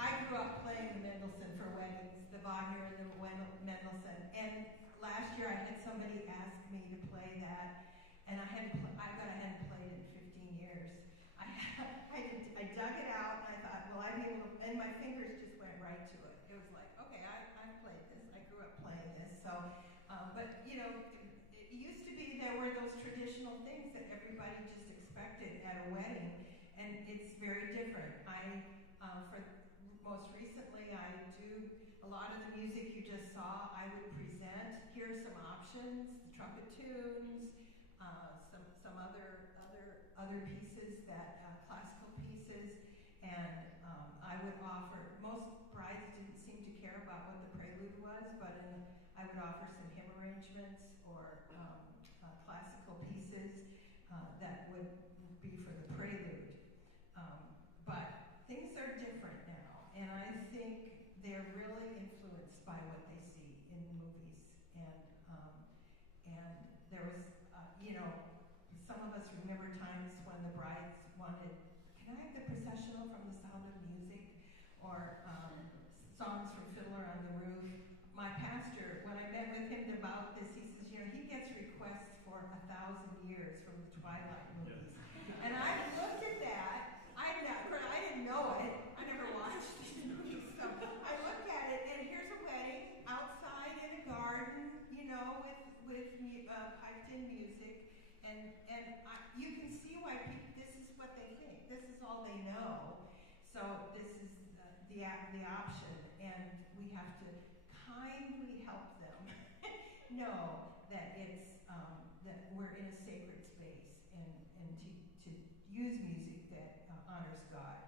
I grew up playing the Mendelssohn for weddings, the Wagner and the Mendelssohn. And last year I had somebody ask me to play that, and I hadn't played it in 15 years. I dug it out, and I thought, well, I'd be able to, and my fingers just went right to it. It was like, okay, I've played this. I grew up playing this. So, but, you know, it used to be there were those traditional things that everybody just expected at a wedding, and it's very different. For most recently, I do a lot of the music you just saw. I would present. Here's some options: the trumpet tunes, some other pieces that classical pieces, and I would offer. Most brides didn't seem to care about what the prelude was, but I would offer some hymn arrangements or classical pieces that would be for the prelude. But things are different now, and I think they're really influenced by what they see in movies. And there was, some of us remember times when the brides wanted, can I have the processional from The Sound of Music? Or songs from Fiddler on the Roof. My pastor, when I met with him about this, he says, he gets requests for 1,000 years from the Twilight movies. Yeah. And I looked at that. I didn't know it. I never watched these movies. So I looked at it, and here's a wedding outside in a garden, with piped-in music. And you can see why this is what they think. This is all they know. So this is the option, and we have to kindly help them know that it's that we're in a sacred space, and to use music that honors God.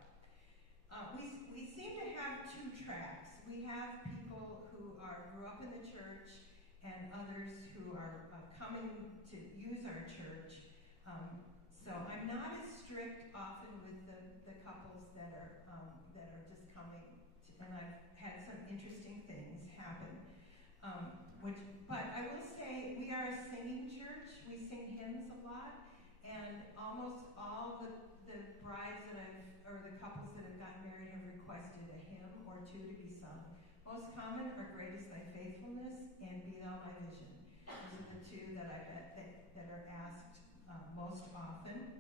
We seem to have two tracks. We have people who grew up in the church, and others who are coming to use our church. So I'm not as strict often with the couples that are just coming, and I've had hymns a lot, and almost all the brides that or the couples that have gotten married have requested a hymn or two to be sung. Most common are Great is Thy Faithfulness and Be Thou My Vision. Those are the two that I bet that are asked most often.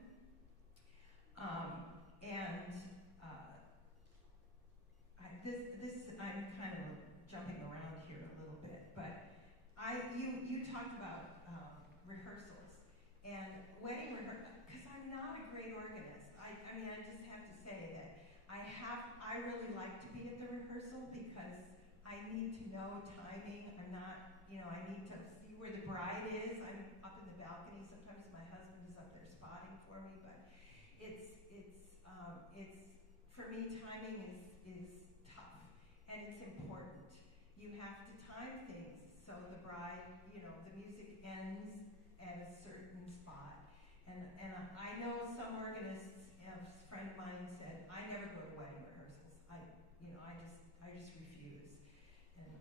I'm kind of jumping around here a little bit, but you talked about rehearsals and wedding rehearsals, because I'm not a great organist. I mean, I just have to say that I really like to be at the rehearsal because I need to know timing. I'm not, I need to see where the bride is. I'm up in the balcony. Sometimes my husband is up there spotting for me, but it's for me, timing is tough, and it's important. You have to time things so the bride, the music ends at a certain spot. And I know some organists, a friend of mine said, I never go to wedding rehearsals. I just refuse. And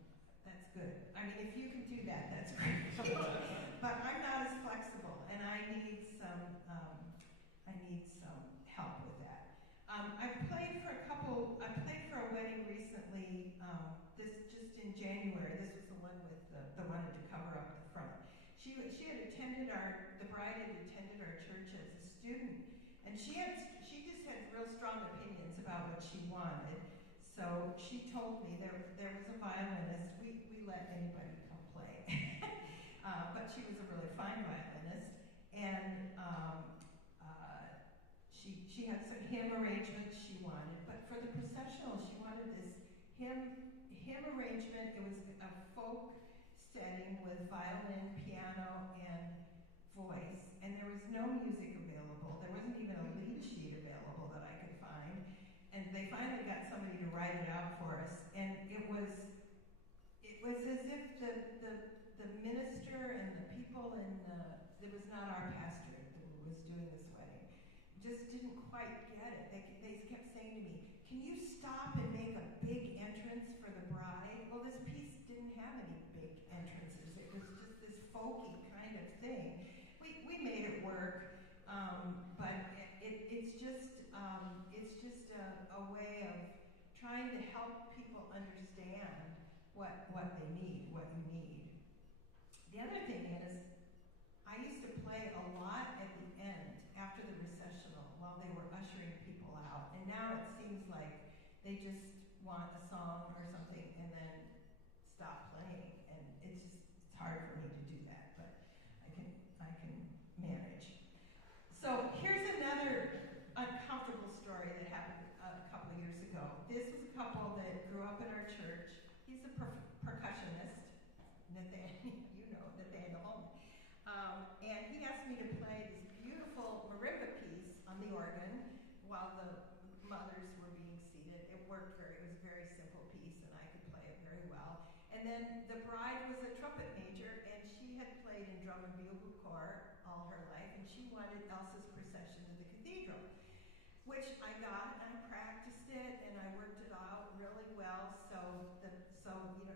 that's good. I mean, if you can do that, that's great. But I'm not as flexible, and I need some help with that. I played for a wedding recently, this just in January. This was the one with the wanted to cover up the front. The bride had attended our church as a student, and she just had real strong opinions about what she wanted. So she told me there was a violinist. We let anybody come play, but she was a really fine violinist, and she had some hymn arrangements she wanted. But for the processional, she wanted this hymn arrangement. It was a folk setting with violin, piano, and voice, and there was no music available. There wasn't even a lead sheet available that I could find. And they finally got somebody to write it out for us, and it was as if the minister and the people it was not our pastor who was doing this wedding, just didn't quite get it. They kept saying to me, "Can you stop and make a big entrance for the bride?" Well, this piece didn't have any big entrances. It was just this folky kind of thing. We made it work, but it's just a way of trying to help people understand what they need, what you need. The other thing is, I used to play a lot at the end after the recessional while they were ushering people out, and now it seems like they just want a song or something and then stop playing, and it's hard for me to do that, but I can manage. So here's another uncomfortable story that happened a couple of years ago. This was a couple that grew up in our church. He's a percussionist, Nathaniel Holman, and he asked me to play this beautiful marimba piece on the organ while the mothers were being seated. It was a very simple piece, and I could play it very well. And then the bride was a trumpet major, and she had played in drum and bugle corps all her life, and she wanted Elsa's procession to the cathedral, which I got, and I practiced it, and I worked it out really well. So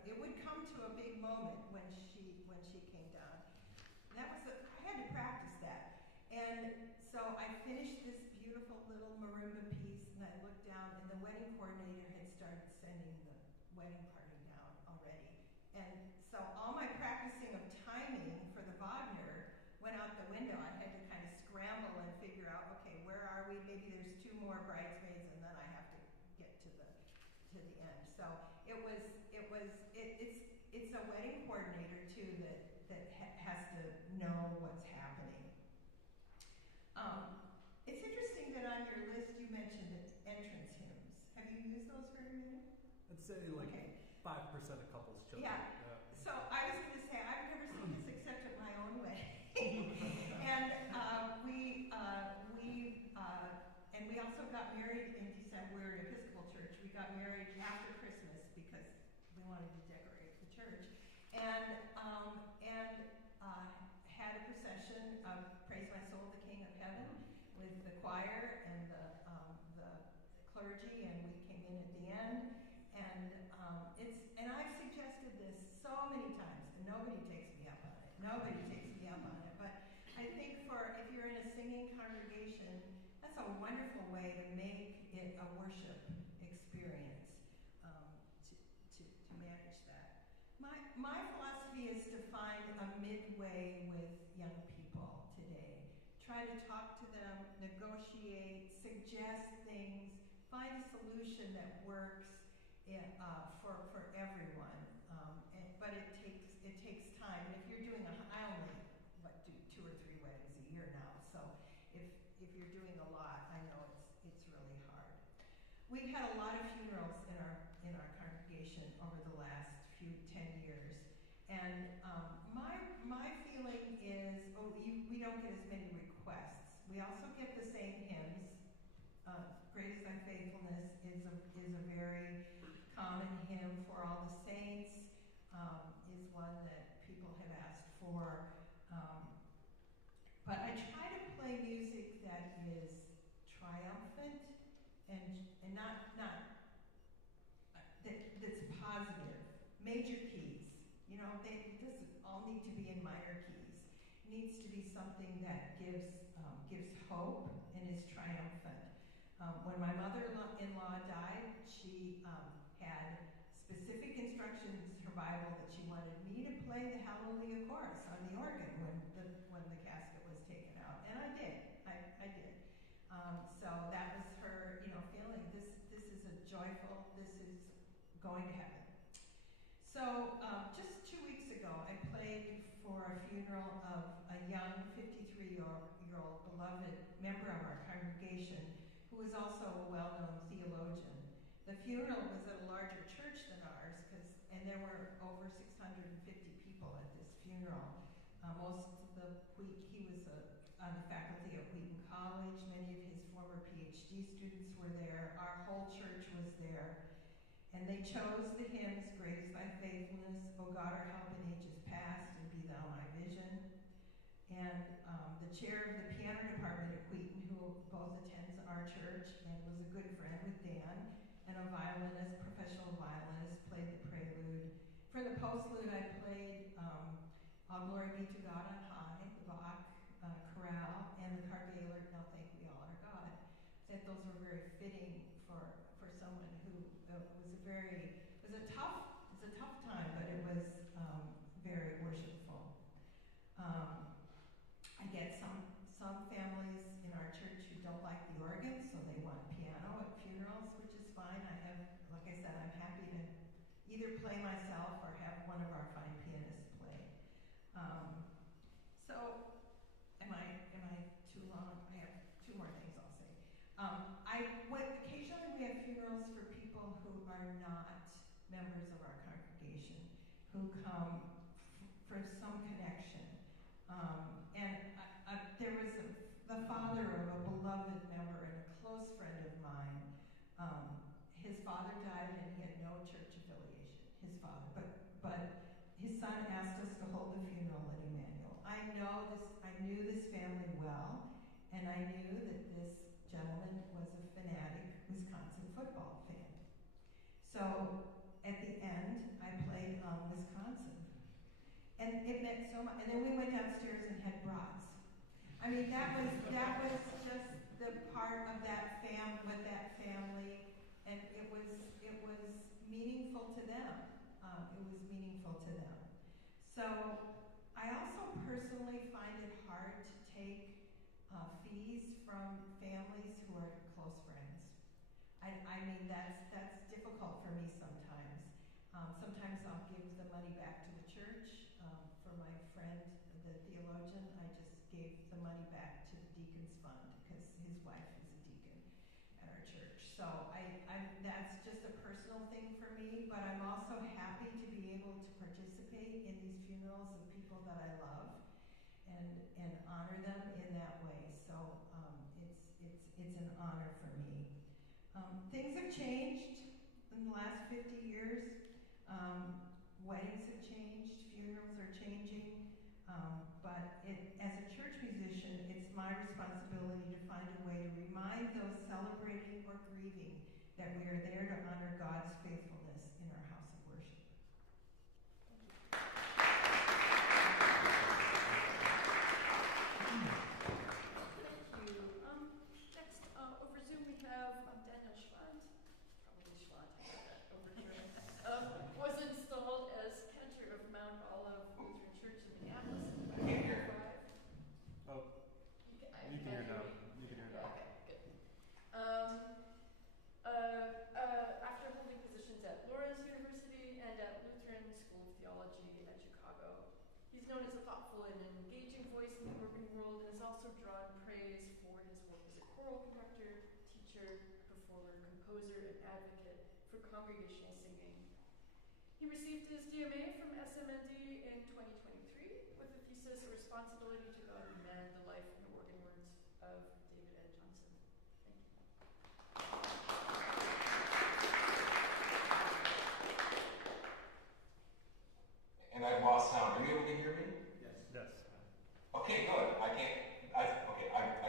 it would come to a big moment when she came down. And I had to practice that, and so I finished this beautiful little marimba piece, and I looked down, and the wedding coordinator had started sending the wedding party down already. And so all my practicing of timing for the Wagner went out the window. I had to kind of scramble and figure out, okay, where are we? Maybe there's 2 more bridesmaids, and then I have to get to the end. So it's a wedding coordinator too that has to know what's happening. It's interesting that on your list you mentioned entrance hymns. Have you used those very many? I'd say 5% of couples chose Yeah. it. So I was going to say, I've never seen this except at my own wedding. And we also got married in December. We're an Episcopal church. We got married after Christmas because we wanted to decorate the church. And had a procession of Praise My Soul, the King of Heaven, with the choir and the clergy, and we came in at the end. And I've suggested this so many times, and nobody takes me up on it. But I think midway with young people today. Try to talk to them, negotiate, suggest things, find a solution that works for everyone. But it takes time. And if you're doing I only do 2 or 3 weddings a year now, so if you're doing a lot, I know it's really hard. We've had a lot of funerals in our congregation over the last 10 years, and my feeling is, we don't get as many requests. We also get the same hymns. Great is Thy Faithfulness is a very common hymn for all the saints. Is one that people have asked for. But I try to play music that is triumphant and not that's positive. Major keys. You know, it doesn't all need to be in minor keys. It needs to be something that gives hope and is triumphant. When my mother-in-law died, she had specific instructions, her Bible, that she wanted me to play the Hallelujah chorus on the organ when the casket was taken out, and I did. I did. So that was her, feeling. This is a joyful. This is going to heaven. So just 2 weeks ago, I played for a funeral of a young 53-year-old beloved member of our congregation who was also a well-known theologian. The funeral was at a larger church than ours, and there were over 650 people at this funeral. He was on the faculty at Wheaton College. Many of his former PhD students were there. Our whole church was there. And they chose the hymns, Great is Thy Faithfulness, O God, our help in ages past, and Be Thou my vision. And the chair of the piano department at Wheaton, who both attends our church and was a good friend with Dan, and a violinist, professional violinist, played the prelude. For the postlude, I played All Glory Be to God on High, the Bach chorale, and the Cargaler, Now Thank We All Our God. That those were very fitting for someone who it was a tough time, but it was very worshipful. I get some families in our church who don't like the organ, so they want piano at funerals, which is fine. Like I said, I'm happy to either play myself or have one of our fine pianists play. So, am I too long? I have 2 more things I'll say. Occasionally we have funerals for people who are not members of our congregation, who come for some connection. There was the father of a beloved member and a close friend of mine. His father died and he had no church affiliation, his father. But his son asked us to hold the funeral at Ecumenical. I knew this family well, and I knew that this gentleman was a fanatic Wisconsin football fan. So at the end, I played Wisconsin. And it meant so much. And then we went downstairs and had brats. I mean, that was just the part of that with that family, and it was meaningful to them. So I also personally find it hard to take fees from families who are close friends. I mean, that's difficult for me sometimes. Sometimes I'll give the money back to the church. For my friend, the theologian, I just gave the money back to the deacon's fund because his wife is a deacon at our church. So that's just a personal thing for me, but I'm also happy to be able to participate in these funerals of people that I love and honor them in that way. So it's an honor for me. Things have changed in the last 50 years. Weddings have changed, funerals are changing, but as a church musician, it's my responsibility to find a way to remind those celebrating or grieving that we are there to honor God's faithfulness in our house of worship. Thank you. Next, over Zoom we have Daniel Schwant, probably Schwant, I got that over here, was installed as cantor of Mount Olive Lutheran Church in Minneapolis in He's known as a thoughtful and engaging voice in the organ world and has also drawn praise for his work as a choral conductor, teacher, performer, composer, and advocate for congregational singing. He received his DMA from SMND in 2023 with the thesis A Responsibility to God and Man, the Life and Organ Words of David N. Johnson. Thank you. And I've lost sound. Are you able to hear me? Yes. Yes. Okay, good. I get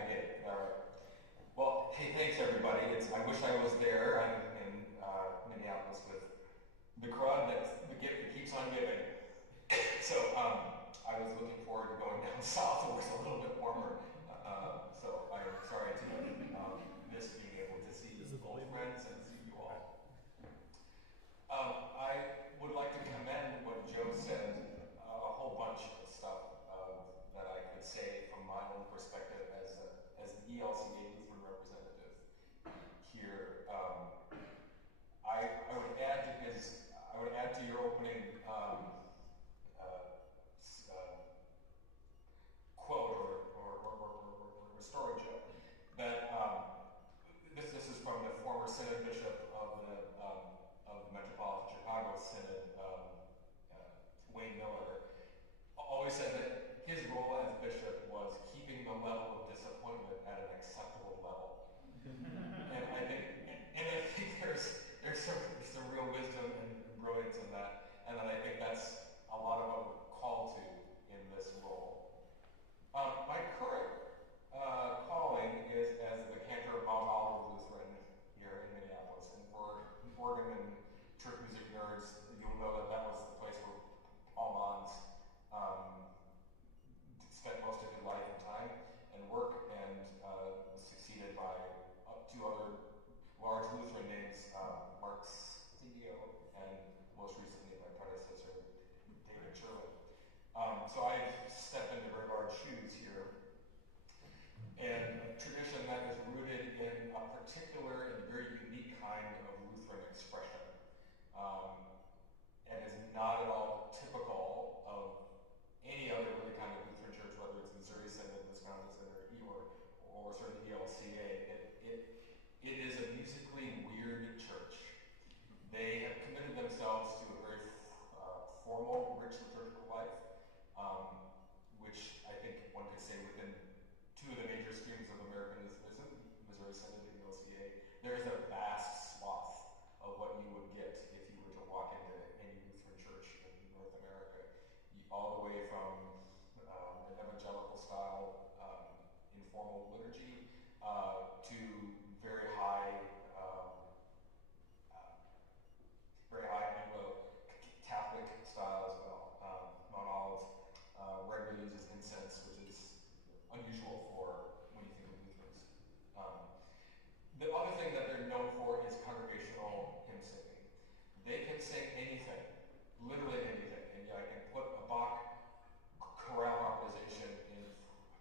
it. All right. Well, hey, thanks everybody. I wish I was there. I'm in Minneapolis with the crowd the gift that keeps on giving. So I was looking forward to going down south where it's a little bit warmer. So I'm sorry to miss being able to see old friends and see you all. I would like to commend what Joe said, a whole bunch of stuff that I could say from my own perspective as an ELCA Lutheran representative here. I would add to your opening quote or story, Joe, that this is from the former Synod Bishop of the Metropolitan Chicago Synod, Wayne Miller, always said that his role as bishop was keeping the level of disappointment at an acceptable level. And I think there's some real wisdom and brilliance in that, and then I think that's a lot of what we're called to in this role. My current calling is as the cantor of Mount Olive Lutheran here in Minneapolis, and for organ and church music nerds, you'll know that was the place where Paul Mons spent most of his life and time and work, and succeeded by two other large Lutheran names, Mark Zigio and most recently my predecessor, David Sherwin. So I step into very large shoes here, and a tradition that is rooted in a particular and very unique kind of Lutheran expression, and is not at all typical of any other really kind of Lutheran church, whether it's Missouri Synod, Wisconsin Synod, or certainly ELCA. It is a musically weird church. They have committed themselves to a very formal, rich liturgical life, which I think one could say within two of the major streams of Americanism, Missouri Synod and ELCA, there is a vast swath of what you would get if you were to walk into any Lutheran church in North America, all the way from an evangelical style informal liturgy to very high Anglo-Catholic style as well. Mount Olive regularly uses incense, which is unusual for when you think of Lutherans. The other thing that they're known for is congregational hymn singing. They can sing anything, literally anything, and I can put a Bach chorale harmonization in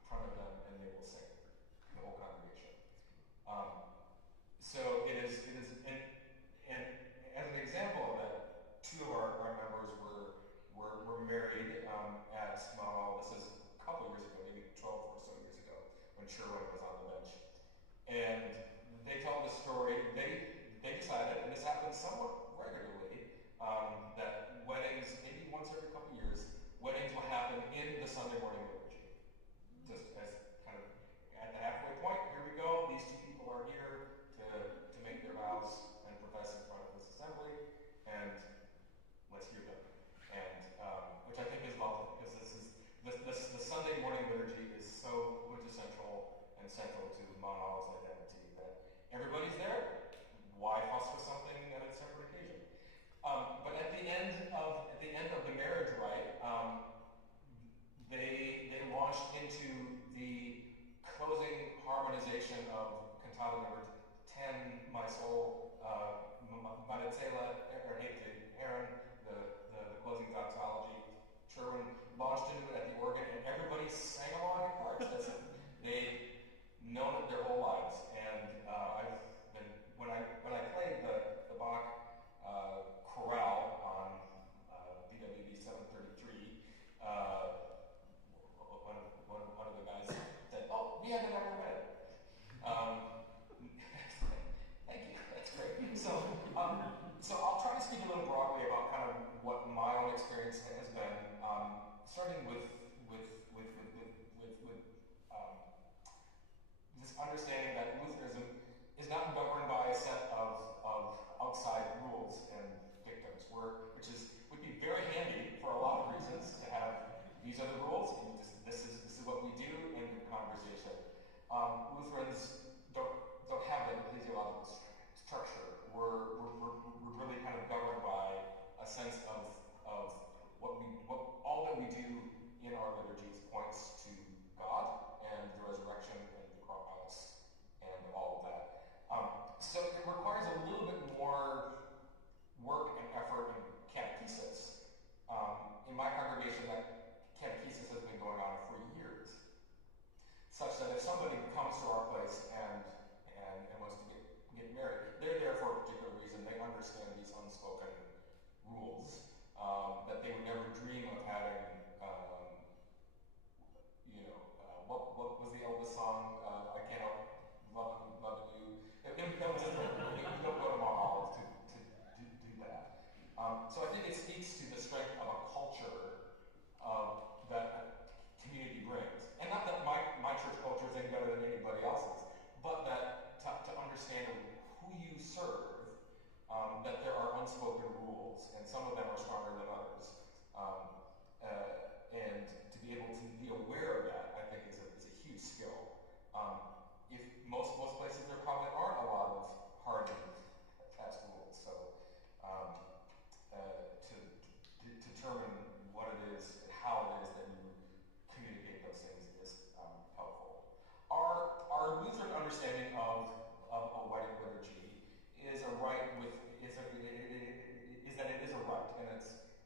front of them and they will sing, the whole congregation. starting with this understanding that Lutheranism is not governed by a set of outside rules and dictums, which would be very handy for a lot of reasons to have these are the rules and this is what we do in the conversation. Lutherans don't have that ecclesiological structure. We're really kind of governed by a sense of what all that we do in our liturgies points to God and the resurrection and the cross and all of that. So it requires a little bit more work and effort and catechesis. In my congregation, that catechesis has been going on for years, such that if somebody comes to our place and wants to get married, they're there for a particular reason. They understand these unspoken rules that they would never dream of having. What was the Elvis song? I can't help loving you. You don't go to Mahal to do that. So I think it speaks to the strength of a culture that a community brings. And not that my church culture is any better than anybody else's, but that to understand who you serve, that there are unspoken rules, and some of them are stronger than others. And to be able to be aware of that, I think is a huge skill. If most places there probably aren't a lot of hard and fast rules, so to determine what it is and how it is that you communicate those things is helpful. Our Lutheran understanding of a wedding liturgy is a rite is that it is a rite,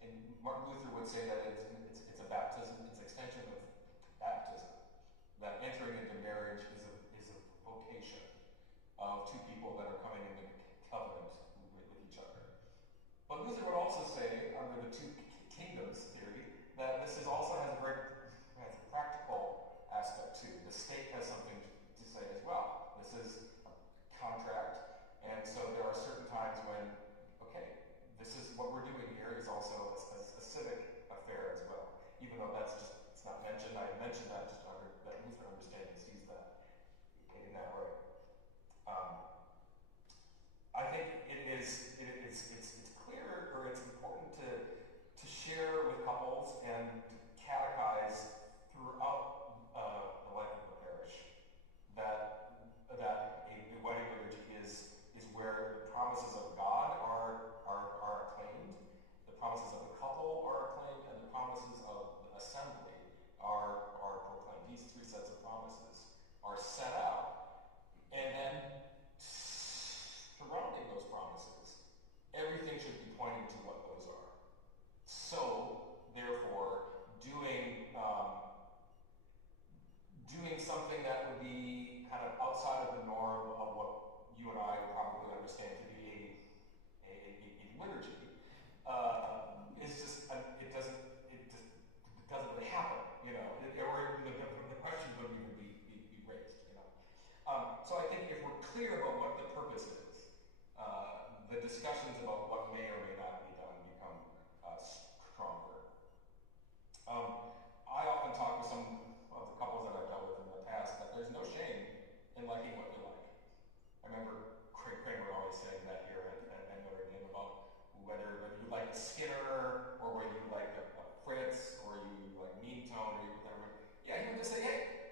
and Martin Luther would say that it's a baptism, it's an extension of baptism. That entering into marriage is a vocation of two people that are coming into covenant with each other. But Luther would also say, under the two kingdoms theory, that this also has a practical aspect too. The state has something to say as well. This is a contract, and so there are certain times when, okay, this is what we're doing here is also a civic affair as well. Even though it's not mentioned, I mentioned that just under that Lutheran understanding sees that in that way. I think it's clear, or it's important to share with couples and catechize throughout the life of the parish that a wedding liturgy is where the promises of God are acclaimed, the promises of the couple are acclaimed, and the promises of the assembly are proclaimed. These three sets of promises are set out, and then surrounding those promises, everything should be pointing to what those are. So, therefore, doing something that would be kind of outside of the norm of what you and I would probably understand to be a liturgy is just it doesn't really happen, or the question wouldn't even be raised, So I think if we're clear about what the purpose is, the discussions about what may or may not be done become stronger. I often talk with some of the couples that I've dealt with in the past that there's no shame in liking what you like. I remember Kramer always saying that here at Notre Dame about whether you like a Skinner or whether you like a Fritz or you like Mean Tone or you whatever. Yeah, he would just say, hey,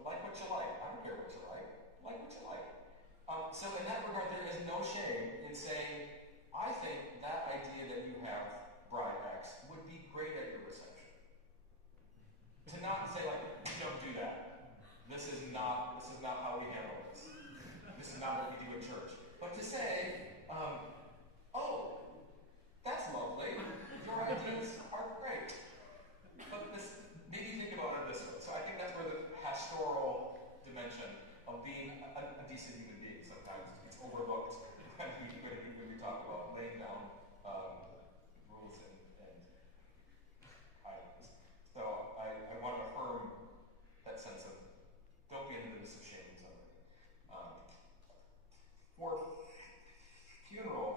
like what you like. I don't care what you like. Like what you like. So in that regard, there is no shame in saying, I think that idea that you have bride X would be great at your reception. To not say like, you don't do that. This is not how we handle this. This is not what we do in church. But to say, oh, that's lovely. Your ideas are great. But maybe think about it this way. So I think that's where the pastoral dimension of being a decent human being sometimes it's overlooked when we talk about laying down rules and items. So I want to affirm that sense of don't be in the business of shaming somebody. For funeral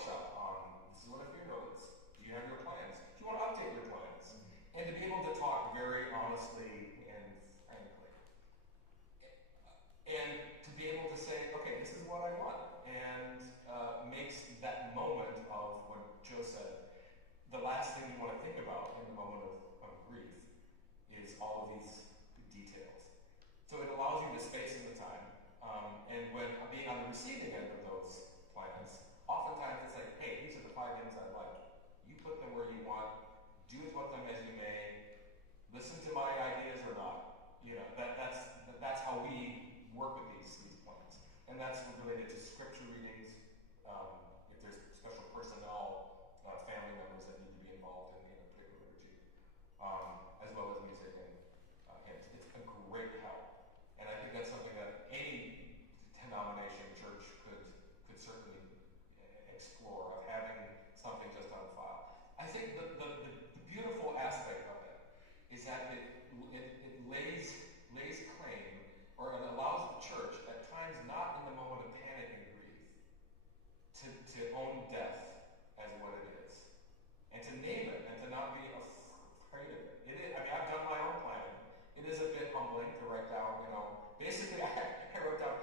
workshop on this is what a funeral is. Do you have your plans? Do you want to update your plans? And to be able to talk very honestly and frankly. And to be able to say, okay, this is what I want. And makes that moment of what Joe said, the last thing you want to think about in the moment of grief is all of these details. So it allows you the space and the time. And when being on the receiving end of those plans, oftentimes it's like, hey, these are the 5 things I like. You put them where you want, do with them as you may, listen to my ideas or not. You know, that's how we work with these plans. And that's related to scripture readings, if there's special personnel, family members that need to be involved in a particular liturgy, as well as music and hymns. It's a great help. And I think that's something that any denomination, church could certainly explore, of having something just on file. I think the beautiful aspect of it is that it lays claim, or it allows the church at times not in the moment of panic and grief to own death as what it is, and to name it, and to not be afraid of it. I mean, I've done my own planning. It is a bit humbling to write down, basically I wrote down,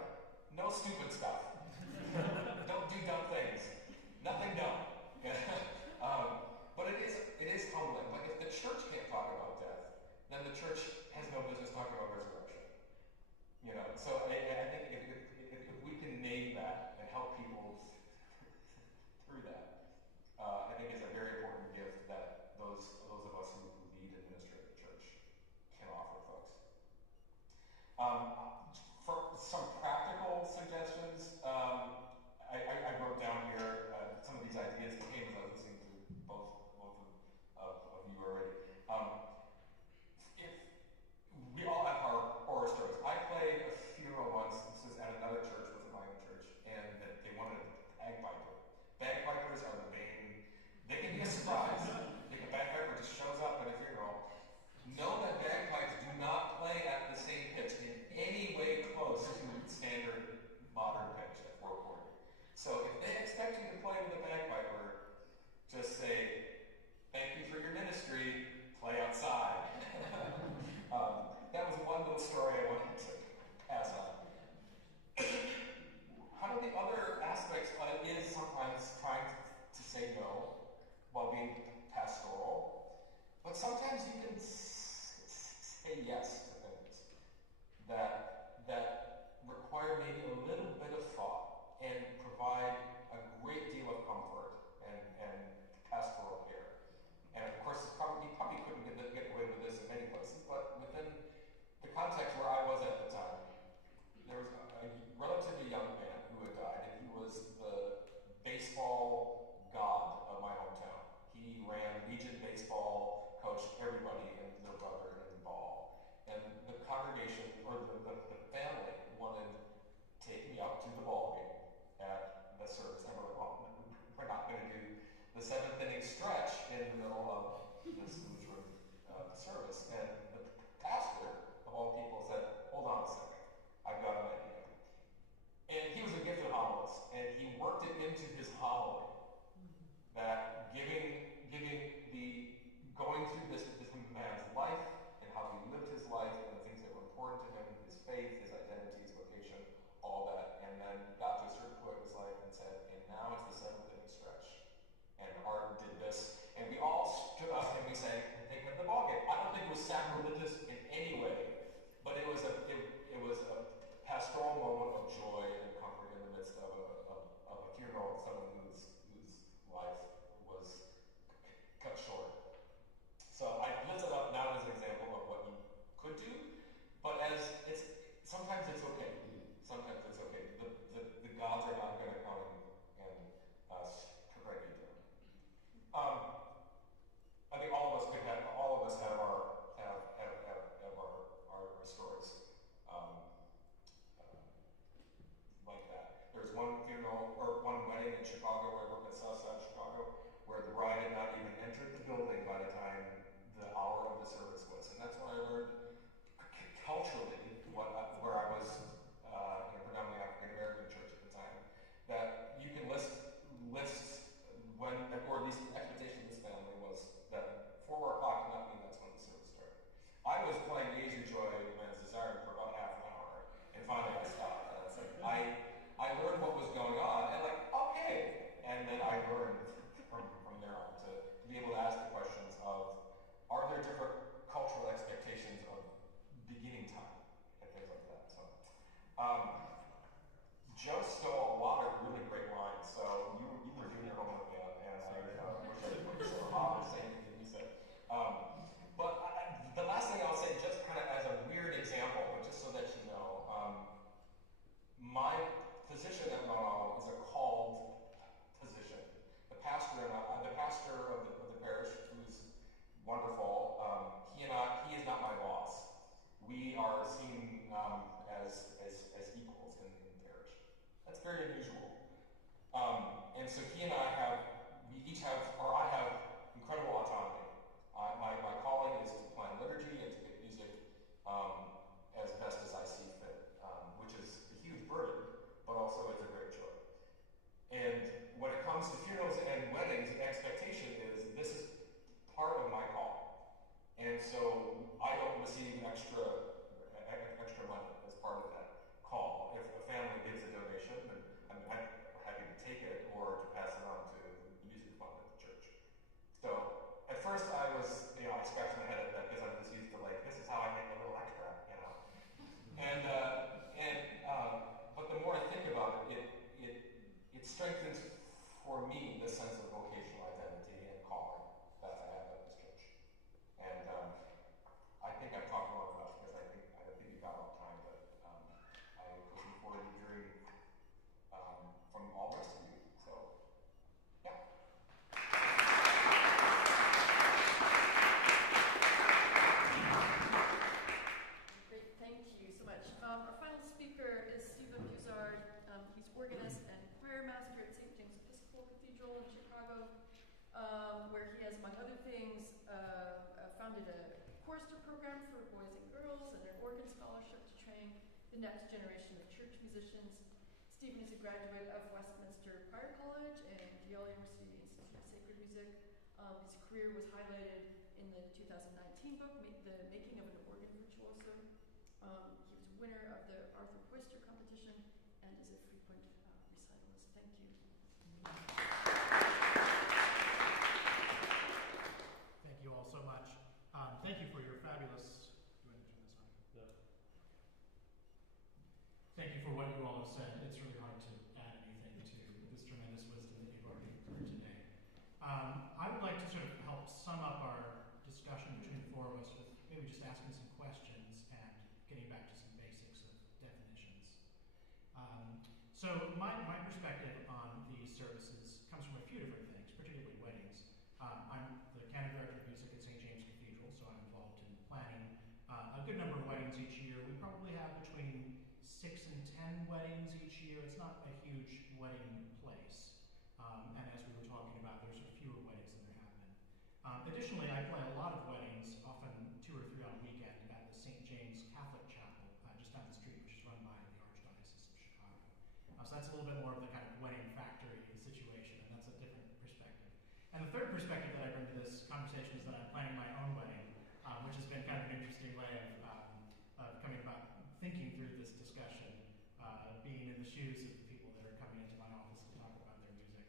no stupid stuff. Don't do dumb things. Nothing dumb. But it is humbling. Like, if the church can't talk about death, then the church has no business talking about resurrection. So I think if we can name that and help people through that, I think it's a very important gift that those of us who lead and minister at the church can offer folks. For some practical suggestions, I wrote down here some of these ideas that came as I was listening to both of you already. If we all have our horror stories. I played a funeral once. This was at another church, wasn't my own church, and that they wanted a bagpiper. Bagpipers are the bane. They can be a surprise. Like, a bagpiper just shows up at a funeral. Know that bagpipes do not play at the same pitch in any way close to standard modern pitch at 440. So if they expect you to play with a bagpiper, just say, thank you for your ministry, play outside. That was one little story I wanted to pass on. One of the other aspects is sometimes trying to say no while being pastoral, but sometimes you can say yes to things that require maybe a little bit of thought and provide a great deal of comfort and pastoral care. And of course, you probably couldn't get away with this in many places, but within the context where I was at the time, there was a relatively young man who had died, and he was the baseball god of my hometown. He ran Legion baseball, coached everybody and their brother in ball. And the congregation, or the family, wanted to take me up to the ball game at the service. And we're like, well, we're not going to do the 7th inning stretch in the middle of this Lutheran service. And the pastor, of all people, said, hold on a second, I've got an idea. And he was a gifted homilist, and he worked it into his homily that going through this man's life and how he lived his life and the things that were important to him, his faith, his identity, his vocation, all that, and then got to a certain point in his life and said, and now it's the 7th inning stretch. And Art did this, and we all stood up and we sang, take him to the ballgame. I don't think it was sacrilegious in any way, but it was a pastoral moment of joy and comfort in the midst of a funeral of someone whose life was cut short. So I lift it up not as an example of what you could do, but as sometimes it's okay. Sometimes it's okay. The gods are not going to come and prevent you doing. I think all of us have our stories like that. There's one funeral or one wedding in Chicago, where I worked at Southside Chicago, where the bride had not even entered the building by the time the hour of the service was, and that's when I learned culturally where I was in a predominantly African American church at the time, that you can list learned from there on to be able to ask the questions of, are there different cultural expectations of beginning time and things like that. So, Joe stole a lot of really great lines, so you were doing your homework, man, and I wish I could sort of honor saying what you said. The last thing I'll say, just kind of as a weird example, but just so that you know, my position at Mount Olive is a called position. The pastor of the parish, who's wonderful, he is not my boss. We are seen as equals in the parish. That's very unusual. And so he and I have incredible autonomy. My calling is to plan liturgy and to pick music as best as I see fit, which is a huge burden, but also it's a great joy. And when it comes to funerals and weddings, the expectation is this is part of my call. And so I don't receive extra money as part of that call. If a family gives a donation, then I'm happy to take it or to pass it on to the music fund at the church. So at first I scratched my head at that because I'm just used to this is how I make a little extra, but the more I think about it, it strengthens for me the sense of vocational identity and calling that I have at this church. And I think I've talked long enough because I think you got off time, but I'm looking forward to hearing from all the rest of you. So, yeah. Great, thank you so much. Our final speaker is Stephen Buzard. He's organist and choir master at St. James Episcopal Cathedral in Chicago, where he has, among other things, founded a chorister program for boys and girls and an organ scholarship to train the next generation of church musicians. Stephen is a graduate of Westminster Choir College and Yale University Institute of Sacred Music. His career was highlighted in the 2019 book, The Making of an Organ Virtuoso. He was a winner of the Arthur Poister competition and is a frequent recitalist. Thank you. Thank you all so much. Thank you for your fabulous. Do I need to turn this on? No. Thank you for what you all have said. It's really hard to add anything to this tremendous wisdom that you've already heard today. I would like to sort of help sum up our discussion between the four of us with maybe just asking some questions and getting back to some basics of definitions. So my perspective on these services comes from a few different things, particularly weddings. I'm the canon director of music at St. James Cathedral, so I'm involved in planning a good number of weddings each year. We probably have between 6 and 10 weddings each year. It's not a huge wedding place. And as we were talking about, there's fewer weddings than there have been. Additionally, I play a lot of weddings, often 2 or 3 on a weekend, at the St. James Catholic Chapel, just down the street, which is run by the Archdiocese of Chicago. So that's a little bit more of the kind of wedding factory situation, and that's a different perspective. And the third perspective that I bring to this conversation is that I'm planning my own wedding, which has been kind of an interesting way of coming about thinking through this discussion, being in the shoes of the people that are coming into my office to talk about their music.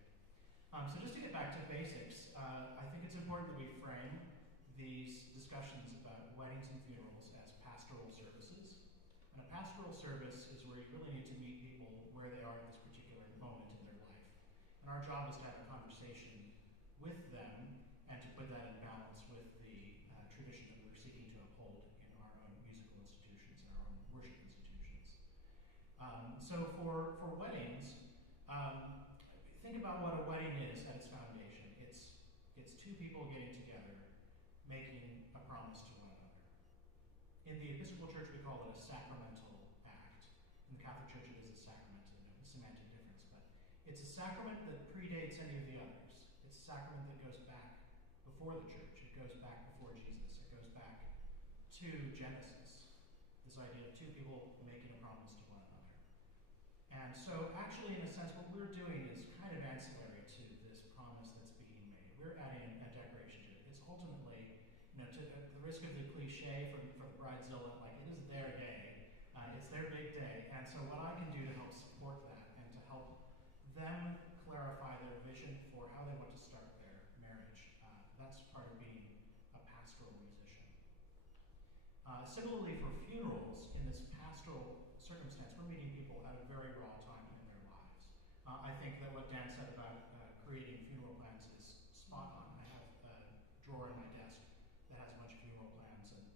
So just to get back to basics, I think it's important that we frame these discussions about weddings and funerals as pastoral services. And a pastoral service is where you really need to meet people where they are at this particular moment in their life. And our job is to have a conversation with them and to put that in balance with the tradition that we're seeking to uphold in our own musical institutions and our own worship institutions. So for weddings, think about what a wedding is at its foundation. It's two people getting together, making a promise to one another. In the Episcopal Church, we call it a sacramental act. In the Catholic Church, it is a sacrament, a semantic difference, but it's a sacrament that predates any of the others. It's a sacrament that goes back before the church. It goes back before Jesus. It goes back to Genesis. This idea of two people making a promise to one another. And so actually, in a sense, what we're doing is kind of ancillary to this promise that's being made. We're adding a decoration to it. It's ultimately, to the risk of the cliche for the bridezilla, it is their day. It's their big day. And so what I can do to help support that and to help them clarify their vision for Similarly for funerals, in this pastoral circumstance, we're meeting people at a very raw time in their lives. I think that what Dan said about creating funeral plans is spot on. I have a drawer in my desk that has a bunch of funeral plans, and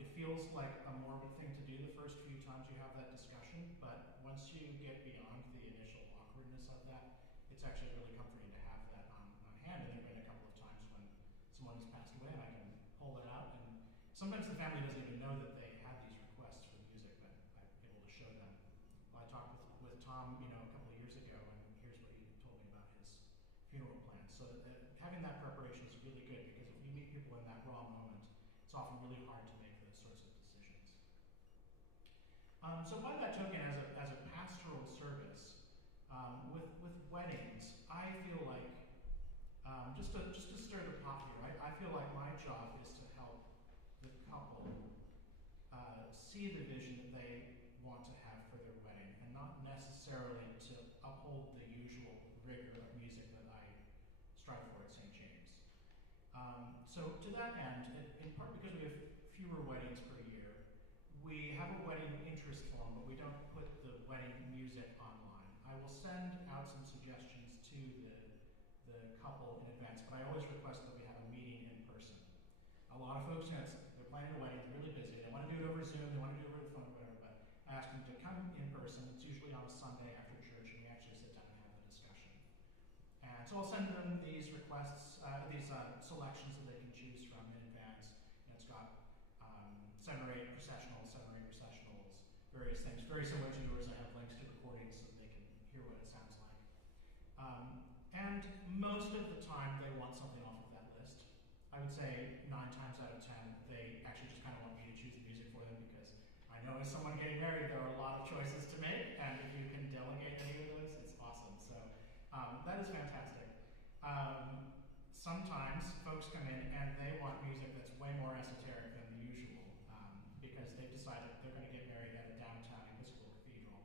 it feels like a morbid thing to do the first few times you have that discussion, but once you get beyond the initial awkwardness of that, it's actually really comforting to have that on hand. And there have been a couple of times when someone has passed away and I can pull it out, and sometimes the family doesn't even know that they have these requests for music, but I'm able to show them. Well, I talked with Tom, a couple of years ago, and here's what he told me about his funeral plans. So having that preparation is really good, because if you meet people in that raw moment, it's often really hard to make those sorts of decisions. So by that token, as a pastoral service, with weddings, I feel like just to stir the pot here, I feel like my job is to help the couple see the vision that they want to have for their wedding, and not necessarily to uphold the usual rigor of music that I strive for at St. James. So to that end, in part because we have fewer weddings per year, we have a wedding interest form, but we don't put the wedding music online. I will send out some suggestions to the couple in advance, but I always request that we have a meeting in person. A lot of folks, they're planning a wedding, they're really busy, they want to do it over Zoom, they want to do it over the phone, whatever, but I ask them to come in person. It's usually on a Sunday after church, and we actually sit down and have the discussion. And so I'll send them these requests, these selections that they can choose from in advance. It's got 7 or 8 processionals, various things. Very similar to yours, I have links to recordings so that they can hear what it sounds like. And most of the time they want something off of that list. I would say 9 times out of 10, they actually just kind of want me to choose the music for them, because I know as someone getting married, there are a lot of choices to make, and if you can delegate any of those, it's awesome. So that is fantastic. Sometimes folks come in and they want music that's way more esoteric than the usual, because they've decided they're going to get married at a downtown Episcopal cathedral.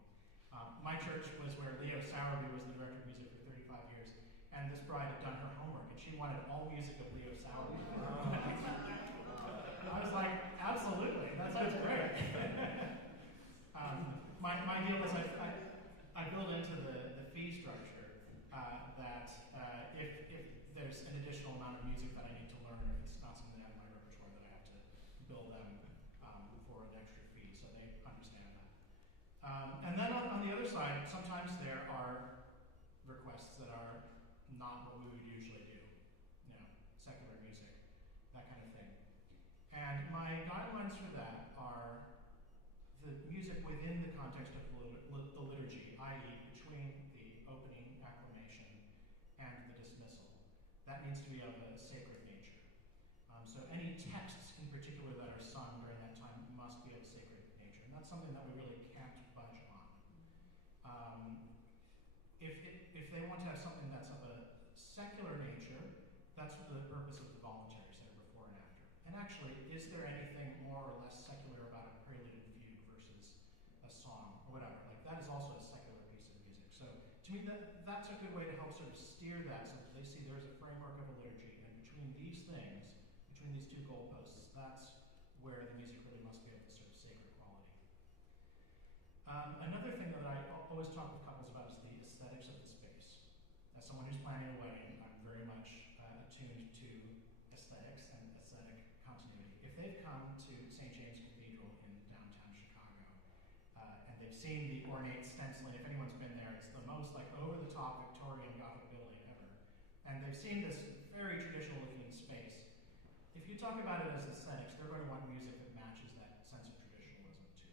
My church was where Leo Sowerby was the director of music for 35 years, and this bride had done her homework, and she wanted all music of Leo Sowerby. I was like, absolutely, that sounds great. My deal is I build into the fee structure that if there's an additional amount of music that I need to learn, or if it's not something that I have in my repertoire, that I have to bill them for an extra fee, so they understand that. And then on the other side, sometimes there are requests that are not what we would usually do, secular music, that kind of thing. And my guidelines for that are the music within the context of the liturgy, i.e. between the opening acclamation and the dismissal. That needs to be of a sacred nature. So any texts in particular that are sung during that time must be of a sacred nature, and that's something that we really can't budge on. If they want to have something that's of a secular nature, that's the purpose of the voluntary center before and after. And actually, is there anything more or less secular about a prelude and fugue versus a song or whatever? Like, that is also a secular piece of music. So to me, that's a good way to help sort of steer that, so that they see there's a framework of a liturgy, and between these things, between these two goalposts, that's where the music really must be of a sort of sacred quality. Another thing that I always talk with couples about is the aesthetics of the space. As someone who's planning a wedding, I'm very much attuned to aesthetics and aesthetic continuity. If they've come to St. James Cathedral in downtown Chicago, and they've seen the ornate stenciling, if anyone's been there, it's the most over-the-top Victorian Gothic building ever. And they've seen this very traditional-looking space. If you talk about it as aesthetics, they're going to want music that matches that sense of traditionalism too,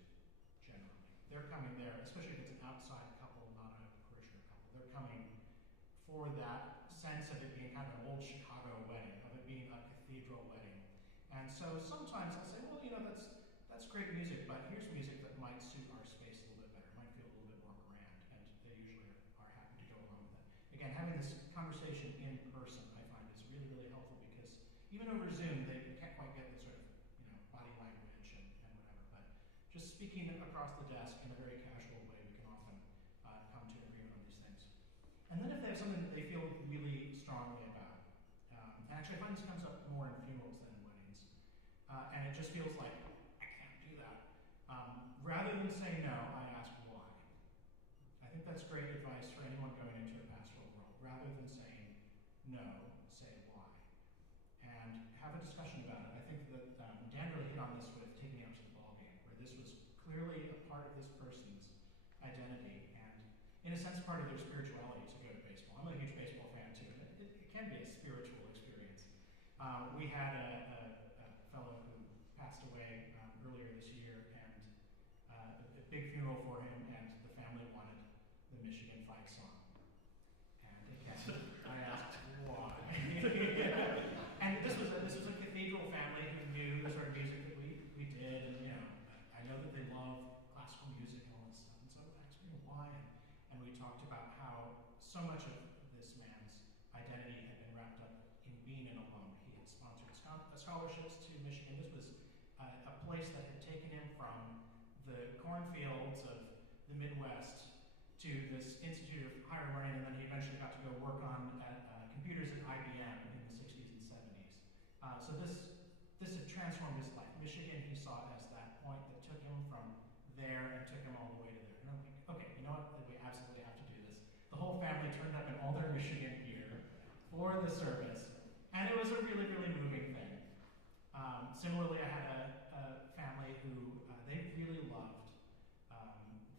generally. They're coming there, especially if it's an outside couple, not a parishioner couple, they're coming for that sense of it being kind of an old Chicago wedding, of it being a cathedral wedding. And so sometimes I'll say, well, that's great music, but here's music that might suit our space a little bit better, might feel a little bit more grand, and they usually are happy to go along with that. Again, having this conversation in person, I find, is really, really helpful, because even over Zoom, they can't quite get the sort of, body language and whatever, but just speaking across the desk in a very casual way, we can often come to an agreement on these things. And then if they have something that they feel really strongly about, and actually I find this comes up more in funerals than in weddings, and it just feels like part of their spirituality to go to baseball. I'm a huge baseball fan too, and it can be a spiritual experience. We had a fellow who passed away earlier this year, and a big funeral for him, and the family wanted the Michigan fight song. And again, I asked why. And this was a cathedral family who knew the sort of music that we did, and I know that they love classical music and all this stuff. And so I asked him why, and we talked about how so much of this man's identity had been wrapped up in being an alum. He had sponsored scholarships to Michigan. This was a place that had taken him from the cornfields of the Midwest to this Institute of Higher Learning, and then he eventually got to go work on computers at IBM in the 60s and 70s. So this had transformed his life. Michigan he saw as that point that took him from there and took him all the way to there. And I'm like, okay, you know what? We absolutely have to do this. The whole family turned up in all their Michigan gear for the service, and it was a really, really moving thing. Similarly, I had a family who they really loved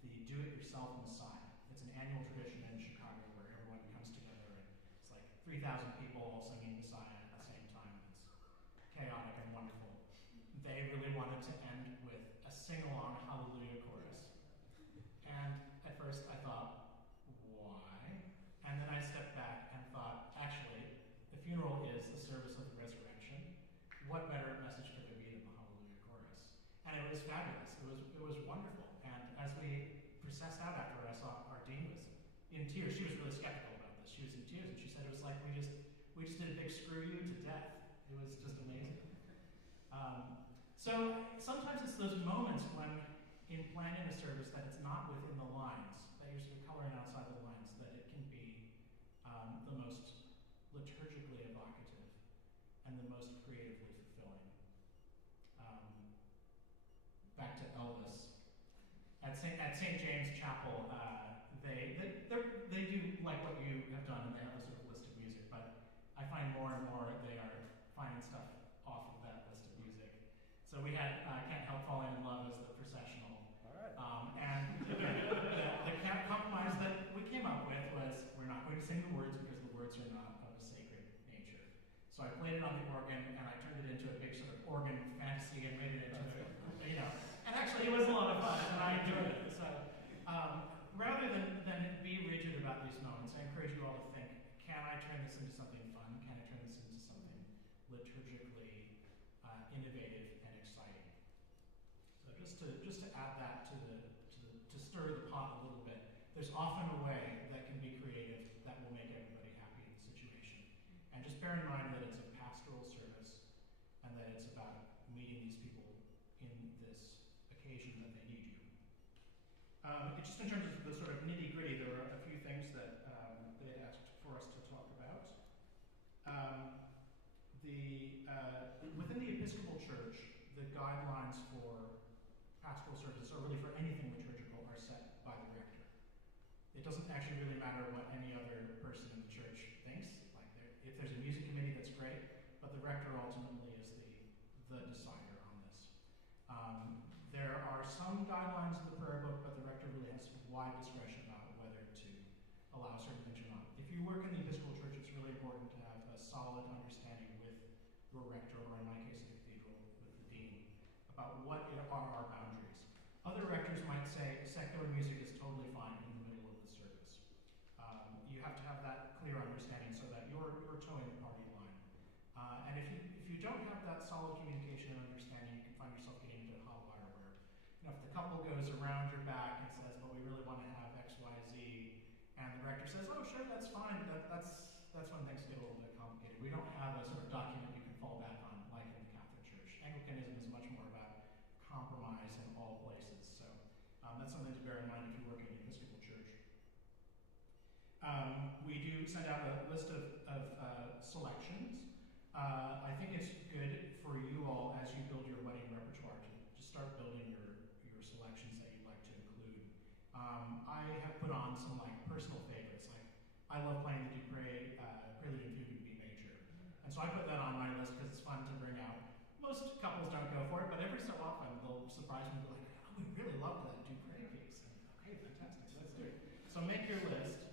the Do-It-Yourself Messiah. It's an annual tradition in Chicago where everyone comes together, and it's like 3,000 people all singing Messiah at the same time. It's chaotic and wonderful. They really wanted to end with a sing-along Hallelujah chorus. And at first I thought, why? And then I stepped back and thought, actually, the funeral is the service of the resurrection. What better message could there be than the Hallelujah chorus? And it was fabulous. It was wonderful. And as we processed out after it, I saw our dean was in tears. She was really skeptical about this. She was in tears, and she said it was like we just did a big screw you to death. It was just amazing. So sometimes it's those moments when, in planning a service, that it's not within the lines, that you're sort of coloring outside the lines, that it can be the most liturgically evocative and the most creatively fulfilling. Back to Elvis. At St. James Chapel, they do like what you have done, and they have a sort of list of music, but I find more and more they are finding stuff off of that list of music. So we had Can't Help Falling in Love as the processional. All right. And the compromise that we came up with was we're not going to sing the words because the words are not of a sacred nature. So I played it on the organ, and I turned it into a big sort of organ fantasy and made it into and actually it was a lot of fun, and I enjoyed it. So rather than be rigid about these moments, I encourage you all to think, can I turn this into something fun? Can I turn this into something liturgically innovative and exciting? So just to add that to stir the pot a little bit, there's often a way that can be creative that will make everybody happy in the situation. And just bear in mind that it's a pastoral service, and that it's about meeting these people in this occasion that they need you. Just in terms of the sort of nitty-gritty, there are a few things that they had asked for us to talk about. Within the Episcopal Church, the guidelines for pastoral services, or really for anything liturgical, are set by the rector. It doesn't actually really matter what any other person in the church thinks. Like, if there's a music committee, that's great, but the rector ultimately is the decider on this. There are some guidelines in the prayer book, but the rector really has wide discretion about whether to allow certain things or not. If you work in the Episcopal Church, it's really important to have a solid understanding with your rector, or in my case, the cathedral, with the dean, about what are our boundaries. Other rectors might say secular music is totally fine in the middle of the service. You have to have that clear understanding so that you're towing the party line. And if you don't have that solid communication and understanding, you can find yourself getting into hot water where, if the couple goes around your back and says, "But we really want to have X, Y, Z," and the rector says, "Oh, sure, that's fine," that's when things get a little bit complicated. We don't have a sort of document you can fall back on like in the Catholic Church. Anglicanism is much more about compromise in all places. So that's something to bear in mind if you work in the Episcopal Church. We do send out a list of selections. I think it's good for you all, as you build your wedding repertoire, to start building your selections that you'd like to include. I have put on some personal favorites. I love playing the Dupre Prelude and Fugue in B major, and so I put that on my list because it's fun to bring out. Most couples don't go for it, but every so often they'll surprise me and be like, "Oh, we really loved that Dupre piece." And, okay, fantastic, let's do it. So make your list.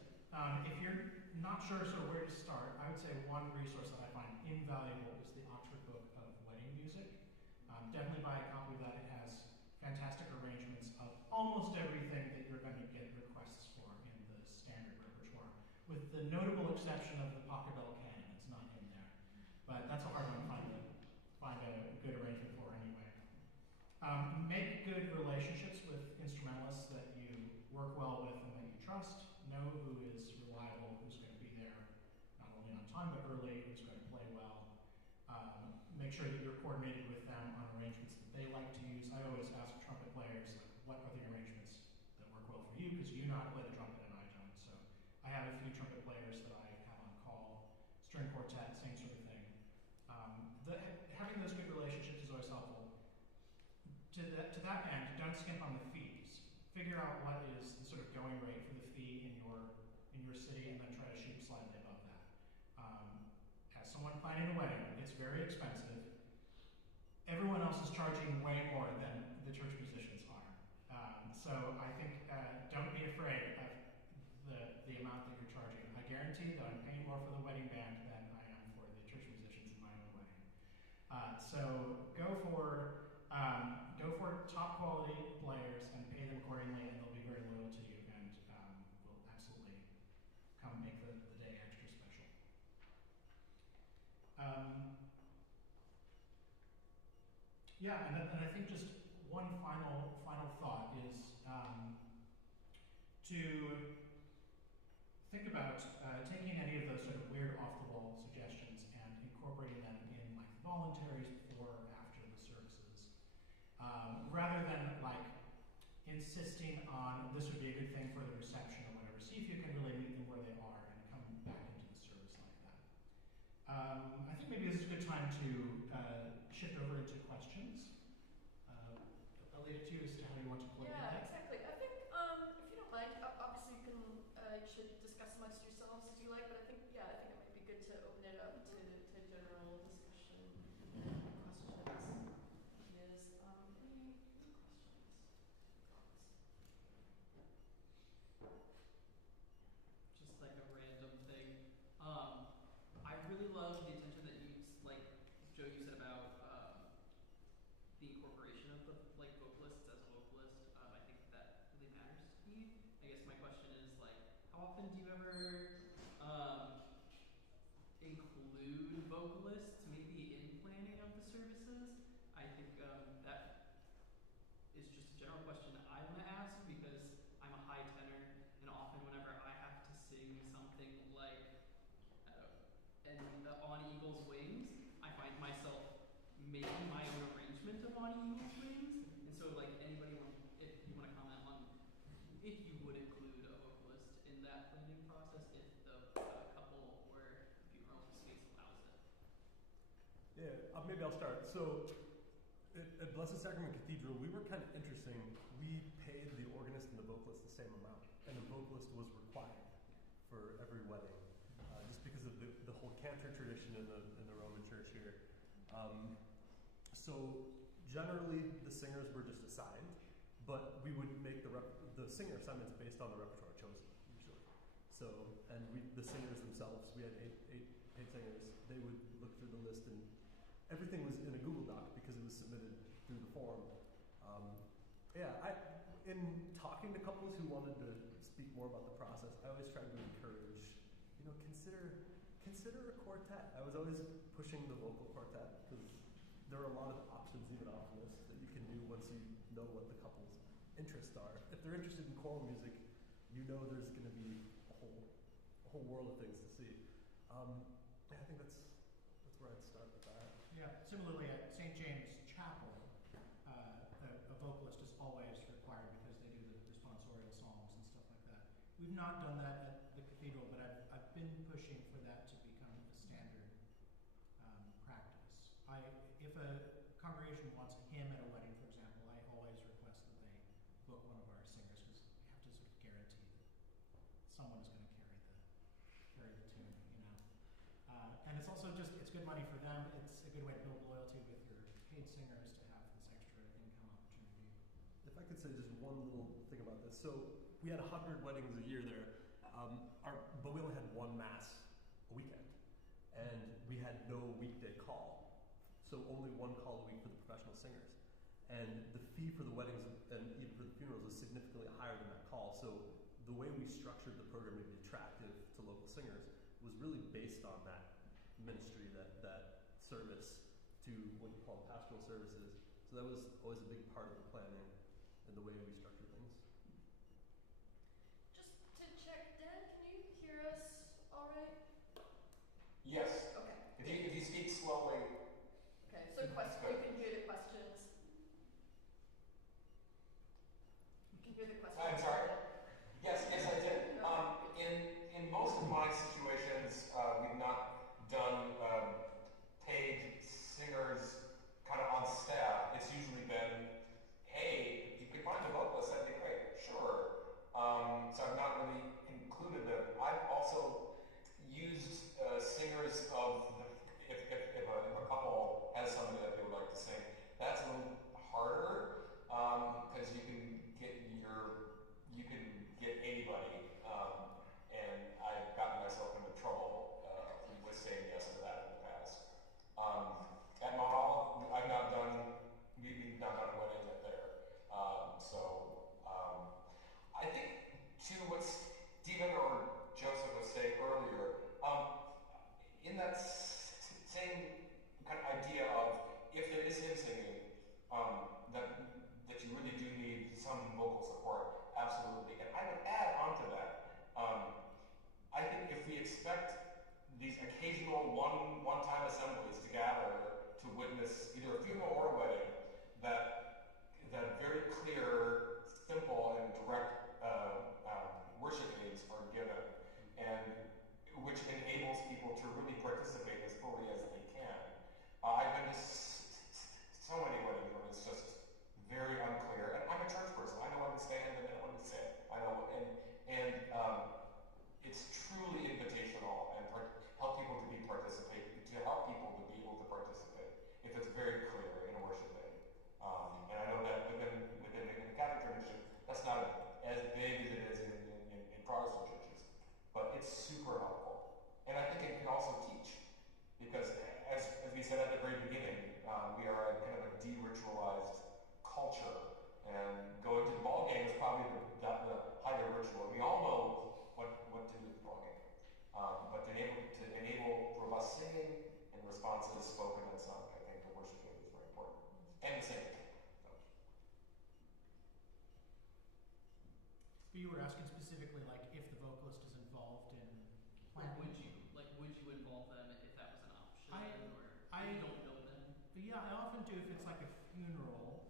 If you're not sure sort of where to start, I would say one resource that I find invaluable is the Oxford Book of Wedding Music. Definitely buy a copy of that. It has fantastic arrangements of almost everything that you're going to get requests for in the standard repertoire, with the notable exception of the Pachelbel canon. It's not in there, but that's a hard one to find a good arrangement for anyway. Make good relationships with instrumentalists that you work well with and that you trust. Know who is reliable, who's going to be there not only on time but early, who's going to play well. Make sure that you're coordinated with them on arrangements that they like to use. I always ask trumpet players, like, what are the arrangements that work well for you? Because you know how to play the trumpet and I don't. So I have a few trumpet players that I have on call. String quartet, same sort of thing. Having those good relationships is always helpful. To that end, don't skimp on the fees. Figure out what is the sort of going rate for the fee in your city, and then try to shoot slightly above that. As someone planning a wedding, it's very expensive. Everyone else is charging way more than the church musicians are. So I think don't be afraid of the amount that you're charging. I guarantee that I'm paying more for the wedding band than I am for the church musicians in my own wedding. So go for top quality players and pay them accordingly, and they'll be very loyal to you and will absolutely come make the day extra special. And I think just one final thought is to think about taking any of those sort of weird off-the-wall suggestions and incorporating them in like voluntaries before or after the services. Rather than like insisting on this would be a good thing for the reception or whatever. See if you can really meet them where they are and come back into the service like that. I think maybe this is a good time to shift over into questions. I'll leave it to you as to how you want to play. Yeah, exactly. I think if you don't mind, obviously you should discuss amongst yourselves as you like, but I think it might be good to open it up to general discussion and questions. Any questions? Just like a random thing. I really love the attention that Joe, you said about the incorporation of the vocalists as a vocalist. I think that really matters to me. I guess my question is how often do you ever include vocalists maybe in planning of the services? I think that is just a general question I want to ask because I'm a high tenor, and often whenever I have to sing something like On Eagle's Wings, I find myself making my own arrangement of On Eagle's Wings. And so anybody if you want to comment on if you would include a vocalist in that planning process if the couple or funeral space allows it. Yeah, maybe I'll start. So at Blessed Sacrament Cathedral, we were kind of interesting. We paid the organist and the vocalist the same amount, and the vocalist was required for every wedding, just because of the whole cantor tradition in the Roman Church here. So generally, the singers were just assigned, but we would make the singer assignments based on the repertoire chosen usually. So the singers themselves, we had eight paid singers. They would look through the list, and everything was in a Google Doc because it was submitted through the form. In talking to couples who wanted to speak more about the process, I always tried to encourage, consider a quartet. I was always pushing the vocal quartet because there are a lot of options even off this that you can do once you know what the couple's interests are. If they're interested in choral music, you know there's going to be a whole world of things to see. I think that's where I'd start with that. Yeah, similarly at St. James Chapel, a vocalist is always required because they do the responsorial songs and stuff like that. We've not done that at the cathedral, but I've been pushing for that to become a standard practice. If a congregation wants a hymn at a wedding, for example, I always request that they book one of our singers because we have to sort of guarantee that someone is going to carry the tune, and it's also it's good money for them. It's a good way to build loyalty with your paid singers to have this extra income opportunity. If I could say just one little thing about this. So we had 100 weddings a year there. but we only had one mass a weekend, and we had no weekday call, so only one call a week for the professional singers. And the fee for the weddings and even for the funerals is significantly higher than that call. So the way we structured the program to be attractive to local singers was really based on that ministry, that service to what you call pastoral services. So that was always a big part of the planning and the way we structure things. Just to check, Dan, can you hear us all right? Yes. Okay. If you speak slowly. Okay, so you can hear the questions. You can hear the questions. I'm sorry. Yes, I did. In most of my situations, we've not done paid singers kind of on staff. It's usually been, hey, if you could find a vocalist, that'd be great. Sure. So I've not really included them. I've also used singers of if a couple has somebody that they would like to sing. That's a little harder because you can get anybody, and I've gotten myself into trouble with saying yes to that in the past. At Mahal, we've not done a wedding yet there. I think to what Stephen or Joseph was saying earlier, in that same kind of idea of if there is hymn singing, that you really do need some vocal support, absolutely. And I would add on to that, I think if we expect these occasional one-time assemblies to gather to witness either a funeral or a wedding, that very clear, simple, and direct worship aids are given, and which enables people to really participate as fully as they can. I've been to so many weddings where it's just very unclear, and I'm a church person. I know when to stand and when to sit. I know, and it's truly invitational and help people to help people to be able to participate if it's very clear in a worship day. And I know that within the Catholic tradition, that's not as big as it is in Protestant churches, but it's super helpful. And I think it can also teach, because as we said at the very beginning, we are a kind of a de-ritualized culture, and going to the ball game is probably the higher ritual. We all know what to do with the ball game, but to enable robust singing and responses spoken and sung, I think the worship game is very important, and the singing. You were asking specifically, like, if the vocalist is involved in planning. Would you involve them if that was an option, I you don't know them? Yeah, I often do if it's like a funeral,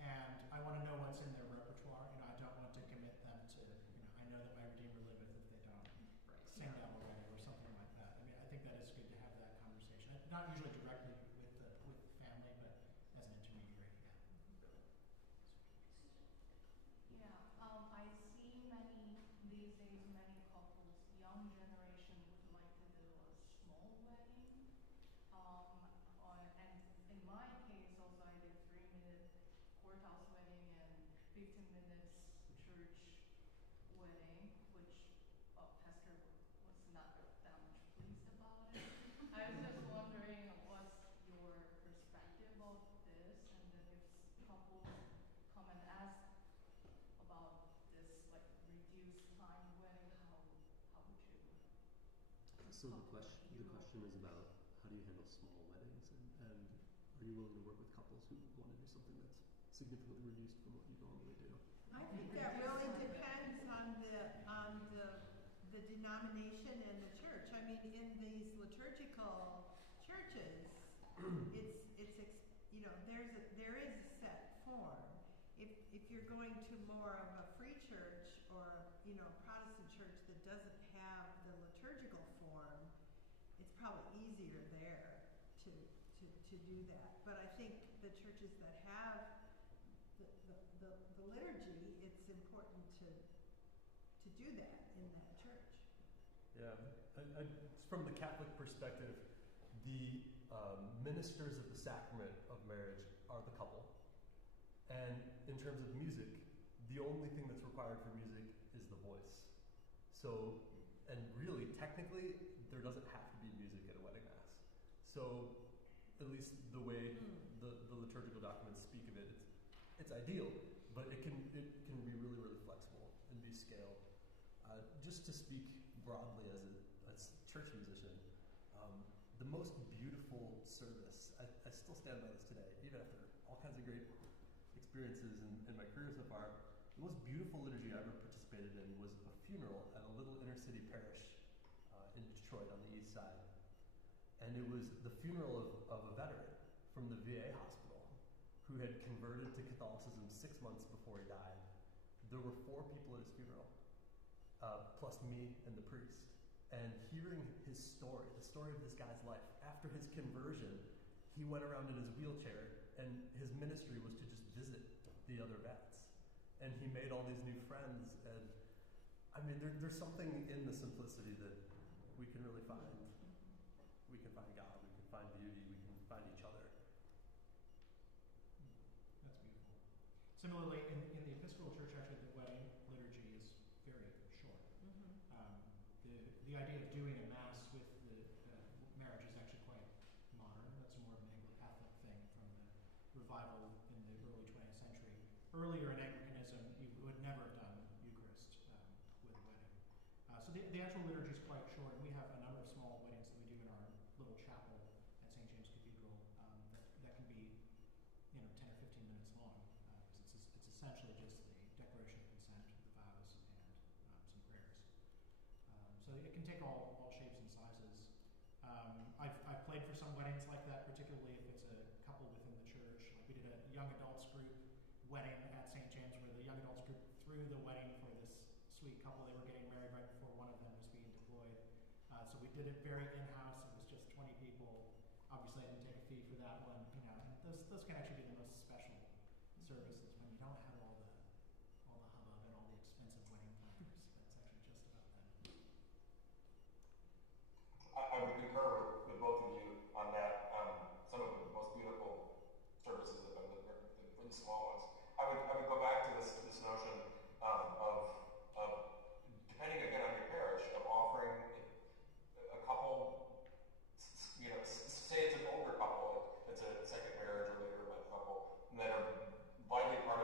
and I want to know what's in their repertoire. I don't want to commit them to, I know that my Redeemer liveth if they don't sing that already or something like that. I mean, I think that is good to have that conversation. Not usually directly with the family, but as an intermediary. Yeah, I see these days many couples, young generation would like to do a small wedding. And in my case also I did 3-minute courthouse wedding and 15 minutes church wedding, which pastor was not that much pleased about it. I was just wondering what's your perspective of this, and then if couples come and ask about this like reduced time wedding, how would you? So the question is about how do you handle small weddings, and are you willing to work with couples who want to do something that's significantly reduced from what you normally do? I think that really depends on the denomination and the church. I mean, in these liturgical churches, there is a set form. If you're going to more of a free church or Protestant church that doesn't have the liturgical form, it's probably easier there to do that. But I think the churches that have the liturgy, it's important to do that in that church. Yeah, from the Catholic perspective, the ministers of the sacrament of marriage are the couple. And in terms of music, the only thing that's required for music is the voice. So, and really, technically, there doesn't have to be music at a wedding mass. So, at least the way the liturgical documents speak of it, it's ideal, but it can be really, really flexible and be scaled. Just to speak broadly as a church musician, the most beautiful service, I still stand by this today, even after all kinds of great experiences in my career so far. The most beautiful liturgy I ever participated in was a funeral at a little inner city parish in Detroit on the east side. And it was the funeral of a veteran from the VA hospital who had converted to Catholicism 6 months before he died. There were 4 people at his funeral, plus me and the priest. And hearing his story, the story of this guy's life, after his conversion, he went around in his wheelchair, and his ministry was to just visit the other vets. And he made all these new friends, and I mean, there's something in the simplicity that we can really find. We can find God, we can find beauty, we can find each other. That's beautiful. Similarly, in the Episcopal Church, actually, the wedding liturgy is very short. The idea of doing a mass with the marriage is actually quite modern. That's more of an Anglo-Catholic thing from the revival in the early 20th century. Earlier in Anglicanism, you would never have done Eucharist with a wedding. So the actual liturgy is quite short, and we have a number of small weddings that we do in our little chapel at St. James Cathedral that can be 10 or 15 minutes long, because it's essentially just the declaration of consent, the vows, and some prayers. So it can take all shapes and sizes. I've played for some weddings like that, particularly if it's a couple within the church. Like we did a young adults group wedding at St. James, where the young adults group threw the wedding for this sweet couple. They were getting married right before one of them was being deployed. So we did it very in-house. It was just 20 people. Obviously, I didn't take a fee for that one. And those can actually be the most special services when you don't have all the hubbub and all the expensive wedding planners. That's actually just about them. I would concur with both of you on that. Some of the most beautiful services have been the small ones. I would go back to this notion of depending again on your parish, of offering a couple, say it's an older couple, it's a second marriage or later wed couple, that are vitally part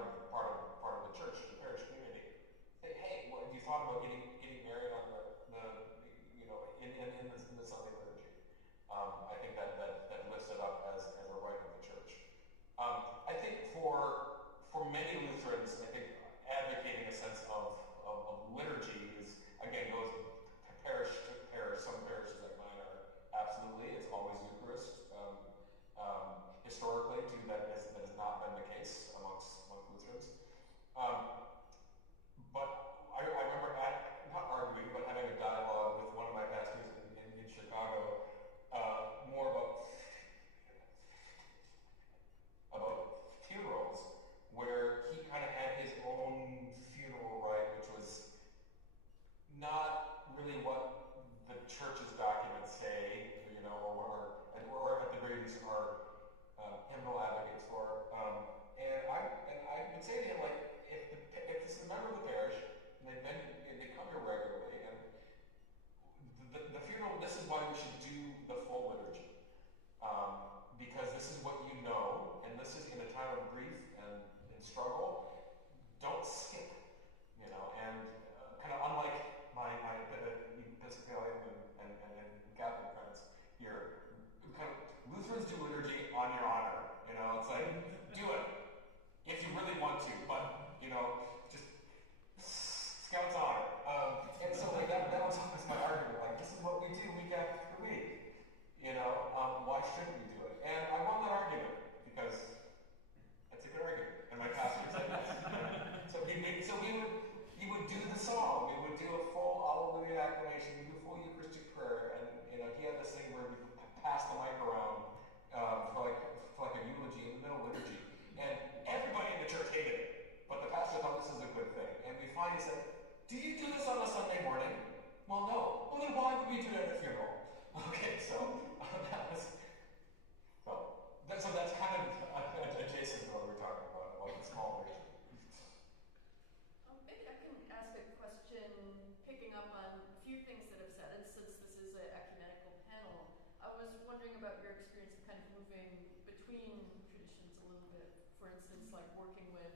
between traditions a little bit. For instance, like working with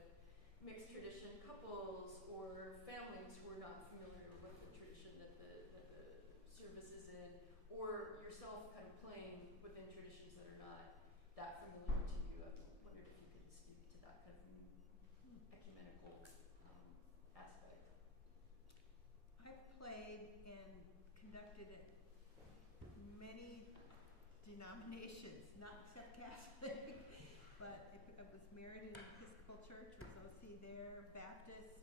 mixed tradition couples or families who are not familiar with the tradition that the service is in, or yourself kind of playing within traditions that are not that familiar to you. I wondered if you could speak to that kind of ecumenical aspect. I've played and conducted at many denominations, not except Catholic, but I was married in an Episcopal church, was OC there, Baptist,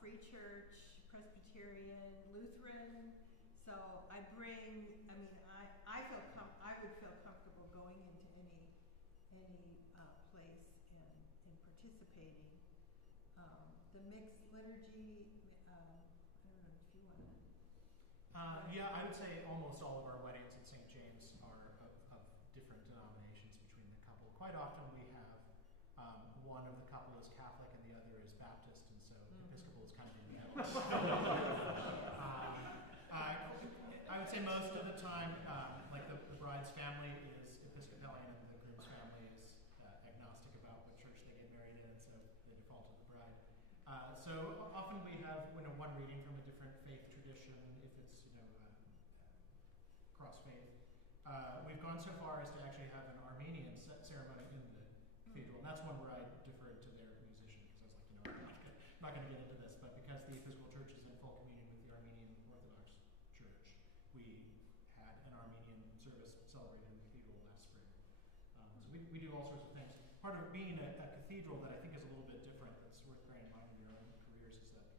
Free Church, Presbyterian, Lutheran. So I bring, I mean, I would feel comfortable going into any place and participating. The mixed liturgy, I don't know if you want to. Yeah, I would say almost all of our weddings at St. James are of different denominations between the couple. Quite often we have one of the couple is Catholic and the other is Baptist, and so Episcopal is kind of in the middle. I would say most of the time, like the bride's family is Episcopalian and the groom's family is agnostic about what church they get married in, and so they default to the bride. So often we have one reading from a different faith tradition, if it's cross faith. We've gone so far as to actually have an Armenian ceremony in the cathedral, and that's one where I deferred to their musician because I was like, I'm not going to get into this, but because the Episcopal Church is in full communion with the Armenian Orthodox Church, we had an Armenian service celebrated in the cathedral last spring. So we do all sorts of things. Part of being a cathedral that I think is a little bit different, that's worth bearing in mind in your own careers, is that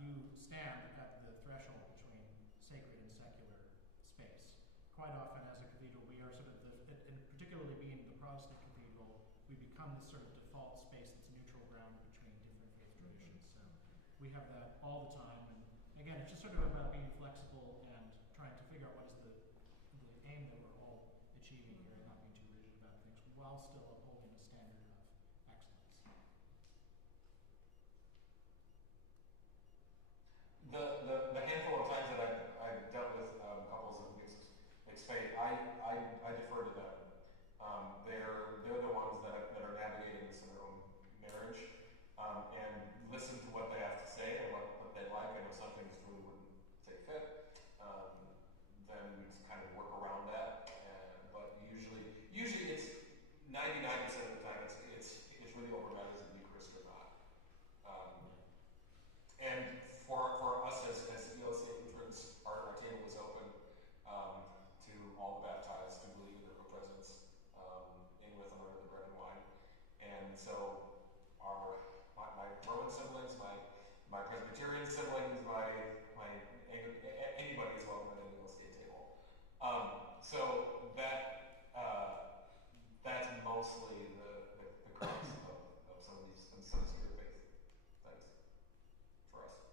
you stand at the threshold between sacred and secular space. Quite often as a cathedral, we are sort of and particularly being the Protestant cathedral, we become this sort of default space that's neutral ground between different faith traditions. So we have that all the time. And again, it's just sort of about being flexible and trying to figure out what is the aim that we're all achieving here and not being too rigid about things while still upholding a standard of excellence. The handful of times that I've dealt with couples of mixed faith, I defer to them. They're the ones that are navigating this in their own marriage, and listen to what they have to say and what they like. I know some things really wouldn't say fit. Then we just kind of work around that. But usually it's 99% of the time it's really over matters of Eucharist or not. And for us as ELC Lutherans, our table is open to all the baptized to believe in their co-presence in with and under the bread and wine. And so my Roman siblings, my Presbyterian siblings, anybody is welcome at any ELC table. So that's mostly the crux of some of these obscure faith things for us.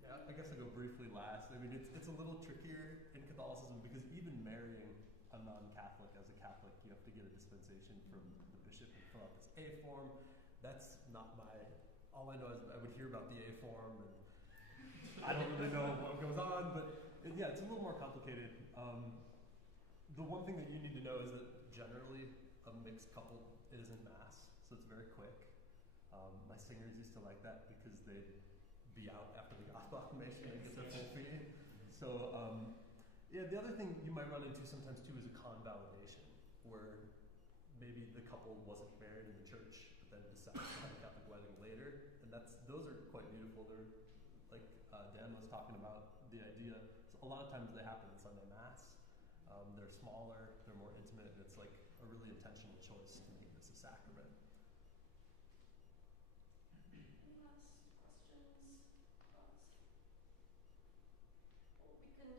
Yeah, I guess I'll go briefly last. I mean, it's a little trickier in Catholicism because even marrying a non-Catholic as a Catholic, you have to get a dispensation from the bishop and fill out this A form. That's not all I know is I would hear about the A form and I don't really know what goes on, but yeah, it's a little more complicated. The one thing that you need to know is that generally a mixed couple isn't mass, so it's very quick. My singers used to like that because they'd be out after the gospel acclamation and get their full fee. So yeah, the other thing you might run into sometimes too is a convalidation, where maybe the couple wasn't married in the church, but then decided to have a Catholic wedding later, and those are quite beautiful. They're like Dan was talking about the idea. So a lot of times they happen in Sunday Mass. They're smaller, they're more intimate, and it's like a really intentional choice to make this a sacrament. Any last questions, thoughts? Well, we can